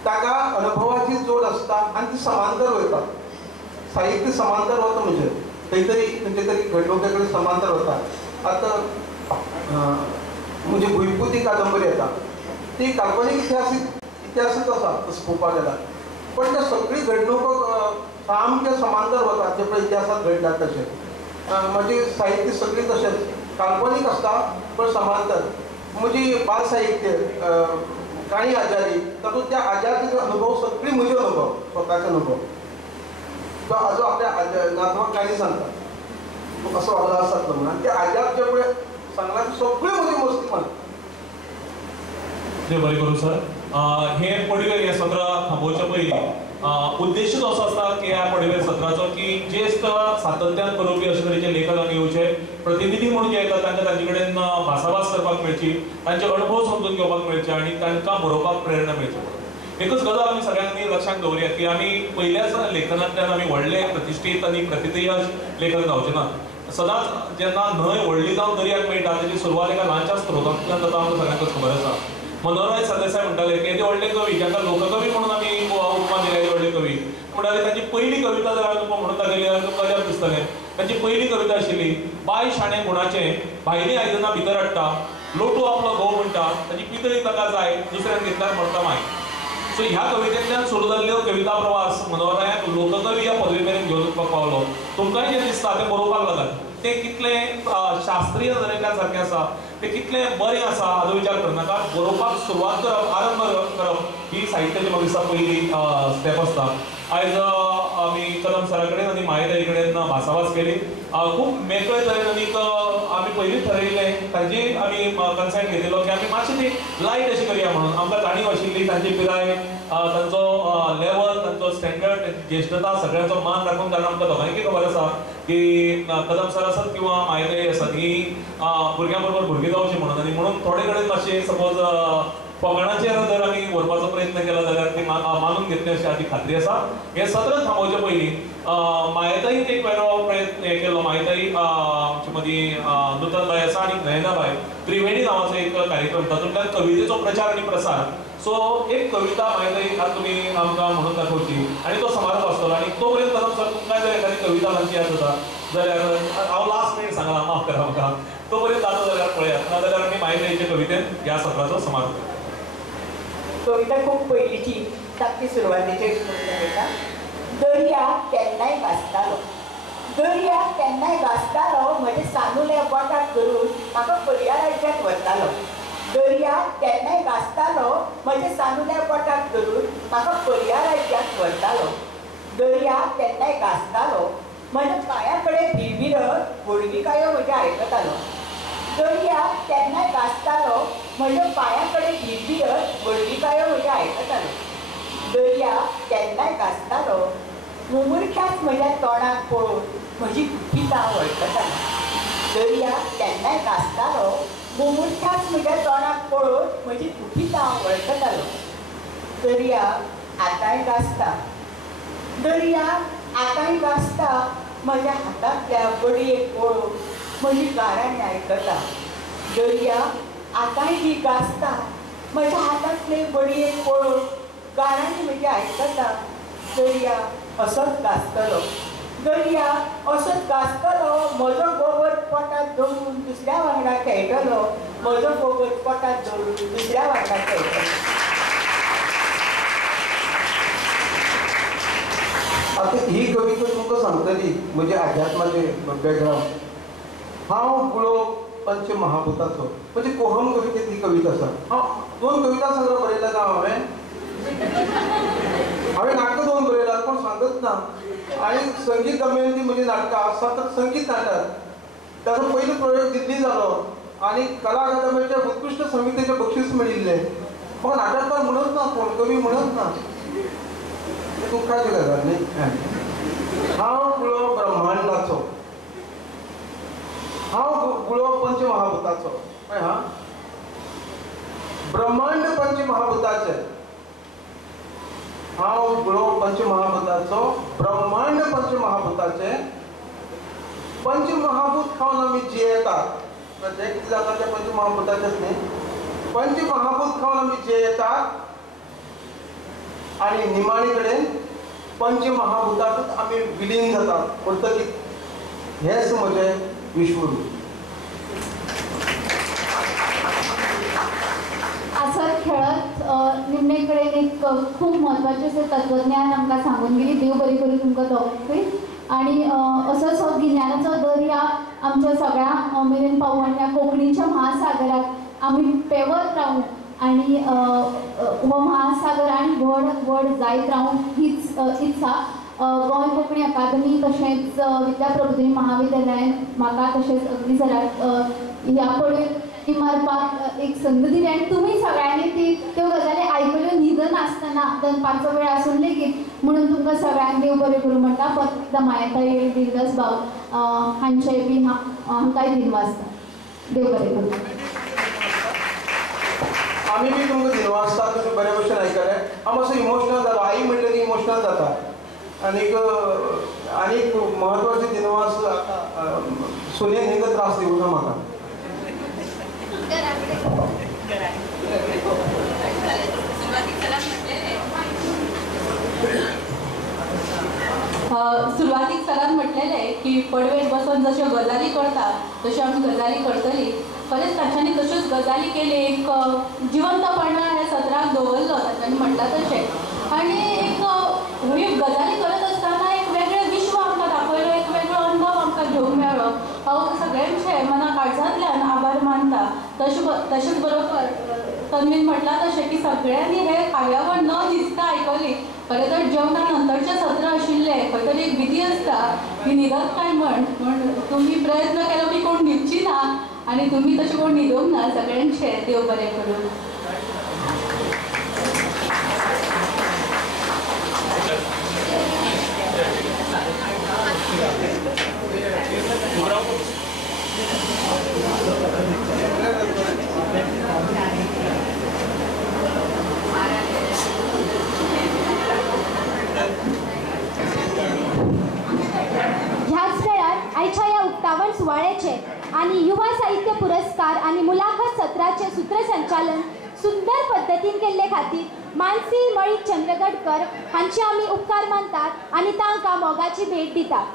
ताका अनुभवाची जोड असता आनी ती समांतर वयता. साहित्य समांतर वता म्हणजे खंय तरी घडणुके कडेन समांतर वता. आतां म्हणजे भुंयपुती कादंबरी येता ती काल्पनीक इतिहासूच आसा तसं पळोवपाक गेल्यार, पण त्या सगळी घडणुको सामके समांतर वता जे पळय इतिहासांत घडल्यात तशें. म्हणजे साहित्य सगळी तशेंच काल्पनीक आसता पण समांतर. म्हजी बाल साहित्य काणी आजारी तातूंत त्या आजाराचे अनुभव सगळी म्हजे अनुभव, स्वताचे अनुभव. तो आजो आपल्या नातवाक काणी सांगता तूं कसो वागला आसात म्हणून, त्या आजार जे पळय सांगला सगळी म्हजी मस्ती मान. देव बरें करूं सर. हे पडवेर हे सत्र थांबोवचे पयलीं उद्देशूच असो आसता की ह्या पडवेर सत्राचो की ज्येष्ठ सातत्यान बरोवपी अशे तरेचे लेखक हांगा येवचे, प्रतिनिधी म्हणून जे येतात तांकां तांचे कडेन भासाभास करपाक मेळची, तांचे अनुभव समजून घेवपाक मेळचे आनी तांकां बरोवपाक प्रेरणा मेळची. एकच गजाल आमी सगळ्यांनी लक्षांत दवरया की आमी पयल्याच लेखनांतल्यान आमी व्हडले प्रतिश्ठीत आनी प्रतियश लेखक जावचे ना. सदांच जेन्ना न्हंय व्हडली जावन दर्याक मेळटा तेजी सुरवात एका ल्हानशा स्त्रोतांतल्यान जाता आमकां सगळ्यांकच खबर आसा. मनोहरराय सरदेसाय म्हणटाले की येदे व्हडले कवी जांकां लोककवी म्हणून आमी उपमान दिले व्हडले कवी, म्हणटाले तांची पयली कविता जर तुमकां म्हणून दाखयली जाल्यार तुमकां अजाप दिसतलें. तांची पयली कविता आशिल्ली बाय शाणें गुणाचें भायलीं आयदनां भितर हाडटा, लोटू आपलो घोव म्हणटा, ताची पितळी ताका जाय, दुसऱ्यान घेतल्यार म्हणटा माय. सो ह्या कवितेंतल्यान सुरू जाल्ल्यो कविता प्रवास मनोहररायाक लोककवी ह्या पदवी मेरेन घेवन वचपाक पावलो. तुमकांय जें दिसता तें बरोवपाक लागत तें कितलें शास्त्रीय दर्याच्या सारकें आसा, तें कितलें बरें आसा हाचो विचार करनाका. बरोवपाक सुरवात करप, आरंभ करप ही साहित्याची म्हाका दिसता पयली स्टेप आसता. आयज आमी कदम सरा कडेन आनी मायेताई कडेन भासाभास केली. खूब मेकळे तरेन आमी पयलींच थारायिल्लें, तांची आमी कन्सेंट घेतिल्लो की आमी मातशी ती लायट अशी करया म्हणून. आमकां जाणीव आशिल्ली तांची पिराय, तांचो लेवल, तांचो स्टँडर्ड, ज्येश्ठता सगळ्यांचो मान राखून. कारण आमकां दोगांयकी खबर आसा की कदम सर आसत किंवा मायेताई आसत ही भुरग्यां बरोबर भुरगीं जावची म्हणून. आनी म्हणून थोडे कडेन मातशें सपोज फकाणाचेर जर आमी व्हरपाचो प्रयत्न केलो जाल्यार ती मानून घेतली अशी हाची खात्री आसा. हे सत्र थांबोवचे पयलीं मायेताईन एक वेगळो प्रयत्न हे केलो. मायेताई मदी नूतनबाई आसा आनी नयनाबाई त्रिवेणी नांवाचो एक कार्यक्रम, तातूंतल्यान कवितेचो प्रचार आनी प्रसार. सो एक कविता मायेताई आज तुमी आमकां म्हणून दाखोवची आनी तो समारोप आसतलो. आनी तो पर्यंत कदम सर तुमकां जर एखादी कविता ल्हानशी याद जाता जाल्यार हांव लास्ट मिनीट सांगलां, माफ करा म्हाका. तो पर्यंत जाता जाल्यार पळयात, नाजाल्यार आमी मायेताईचे कवितेन ह्या सत्राचो समारोप करता. कविता खूब पयलींची, सामकी सुरवातेचेर कविता. दर्या केन्नाय गाजतालो, दर्या केन्नाय गाजतालो, म्हजे सानुले बोटाक धरून म्हाका पर्या राज्यांत व्हरतालो. दर्या केन्नाय गाजतालो, म्हजे सानुले बोटाक धरून म्हाका पर्या राज्यांत व्हरतालो. दर्या केन्नाय गाजतालो, म्हज्या पांया कडेन भिरभिरत गोडविकायो म्हजे आयकतालो. दर्या केन्नाय गाजतालो, म्हज्या पांया कडेन भिरभिरत गोडविकायो म्हजे आयकतालो. दर्या केन्नाय गाजतालो, मुमुरख्याच म्हज्या तोंडाक पळोवन म्हजी कुपीत हांव वळखतालो. दर्या केन्नाय गाजतालो, मुमुरख्याच म्हज्या तोंडाक पळोवन म्हजी कुपीत हांव वळखतालो. दर्या आतांय गाजता, दर्या आतांय गाजता, म्हज्या हातांतल्या बडयेक पळोवन म्हजी गाराणी आयकता. दर्या आतांय बी गाजता, म्हज्या हातांतले बडयेक पळोवन गाराणी म्हजी आयकता. दर्या असोच गाजतलो, दर्या असोच गाजतलो, म्हजो गोबर पोटात धरून दुसऱ्या वांगडा खेळटलो, म्हजो गोबर पोटात धरून दुसऱ्या वांगडा खेळटलो. आता ही कविता तुमकां सांगतली म्हजे अध्यात्माचे बॅकग्रावंड. हांव गुळो पंचमहाभूताचो म्हणजे कोहम कवितेंत ही कविता आसा. हांव 2 कविता संग्रह बरयला ना हांवें नाटकां 2 बरयला कोण सांगत ना. आनी संगीत दमयंती म्हजी नाटकां सतत संगीत नाटक ताचो पयलो प्रयोग दिल्ली जालो आनी कला अकादमीच्या उत्कृश्ट संगीताचें बक्षीस मेळिल्लें. म्हाका नाटककार म्हणत ना, कोण कवी म्हणत ना, दुखाची गजाल न्ही. हांव गुळो ब्रह्मांडाचो, हांव गुळो पंचमहाभूताचो. हा ब्रह्मांड पंचमहाभूताचे, हांव गुळो पंचमहाभूताचो, ब्रह्मांड पंचमहाभूताचे. पंचमहाभूत खावन आमी जियेतात, जे कितें जाता ते पंचमहाभूताचेच न्ही. पंचमहाभूत खावन आमी जियेतात आनी निमाणे कडेन पंचमहाभूतांतूच आमी विलीन जातात. म्हणटकीर हेच म्हजें विश्वरूप. असं खेळत निमणे कडेन एक खूप महत्वाचे असे तत्वज्ञान आमकां सांगून गेली. देव बरी करूं तुमकां दोगांकूय. आणि असोच हो गिन्यानाचो दर्या आमच्या सगळ्या मेरेन पावूं आनी ह्या कोंकणीच्या महासागराक आमी पेवत रावूं आनी हो महासागर आनी व्हड व्हड जायत रावूं हीच इत्सा गोंय कोंकणी अकादमी तशेंच विद्या प्रबोधिनी महाविद्यालयान म्हाका तशेंच अग्निसराक ह्या पळय मारपाक एक संद दिली. आनी तुमी सगळ्यांनी त्यो गजाली आयकल्यो न्हिद नासतना दनपारचो वेळ आसून लेगीत म्हणून तुमकां सगळ्यांक देव बरें करूं म्हणटा. परत एकदां मायेताई दिलदास भाव हांचेय बी आमकांय दिनवासता. देव बरें करूं. आमी बी तुमकां दिनवासता तुमी बरे भशेन आयकले. हांव मातसो इमोशनल जालो. आई म्हणलें की इमोशनल जाता. आनीक महत्वाचे दिनवास सुनेन हिंग त्रास दिवं ना म्हाका. सुरवातीक सरान म्हटलेलें की पडवेर बसून जश्यो गजाली करता तश्यो आमी गजाली करतली. खरेंच तांच्यांनी तश्योच गजाली केली. एक जिवंतपणां ह्या सत्राक दवरलो तांच्यांनी म्हटलां तशें. आनी एक ह्यो गजाली करत आसतना एक वेगळें विश्व आमकां दाखयलो, एक वेगळो अनुभव आमकां घेवंक मेळ्ळो. हांव सगळ्यांचे मना काळजांतल्यान आभार मानता. तशेंच बरोबर तन्वीन म्हटलां तशें की सगळ्यांनी हे कार्यावळ न दिसता आयकली. खरें तर जेवणा नंतरचें सत्र आशिल्लें, खंय तरी एक भीती आसता की न्हिदत काय म्हण तुमी प्रयत्न केलो की कोण न्हिदची ना आनी तुमी तशें कोण न्हिदूंक ना. सगळ्यांचे देव बरें करूं. ह्याच वेळार आयच्या ह्या उक्तावण सुवाळ्याचे आणि युवा साहित्य पुरस्कार आणि मुलाखत सत्राचे सूत्रसंचालन सुंदर पद्धतीन केल्ले खातीर मानसी मळी चंद्रगडकर हांचे आमी उपकार मानतात आणि तांकां मोगाची भेट दितात.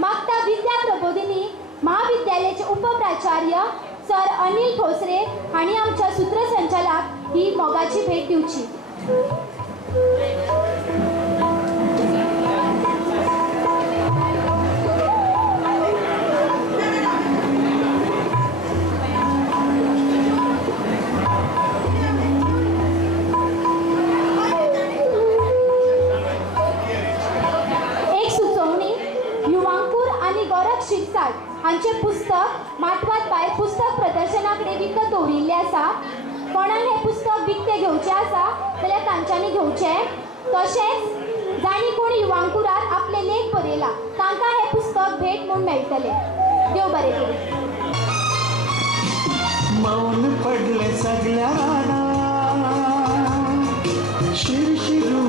मागता विद्या प्रबोधिनी महाविद्यालयाचे उपप्राचार्य सर अनिल ठोसरे हांणी आमच्या सूत्रसंचालक ही मोगाची भेट दिवची. हांचे पुस्तक माटवात भायर पुस्तक प्रदर्शनाकडे विकत दवरिल्ले आसा. कोणाक हे पुस्तक विकते घेवचे आसा जाल्यार तांच्यांनी घेवचें. तशेंच जाणी कोणी युवांकुरार आपले लेख बरयला तांकां हे पुस्तक भेट म्हूण मेळटलें. देव बरें करूं. मौन पडले सगळ्यांना शिरशिरू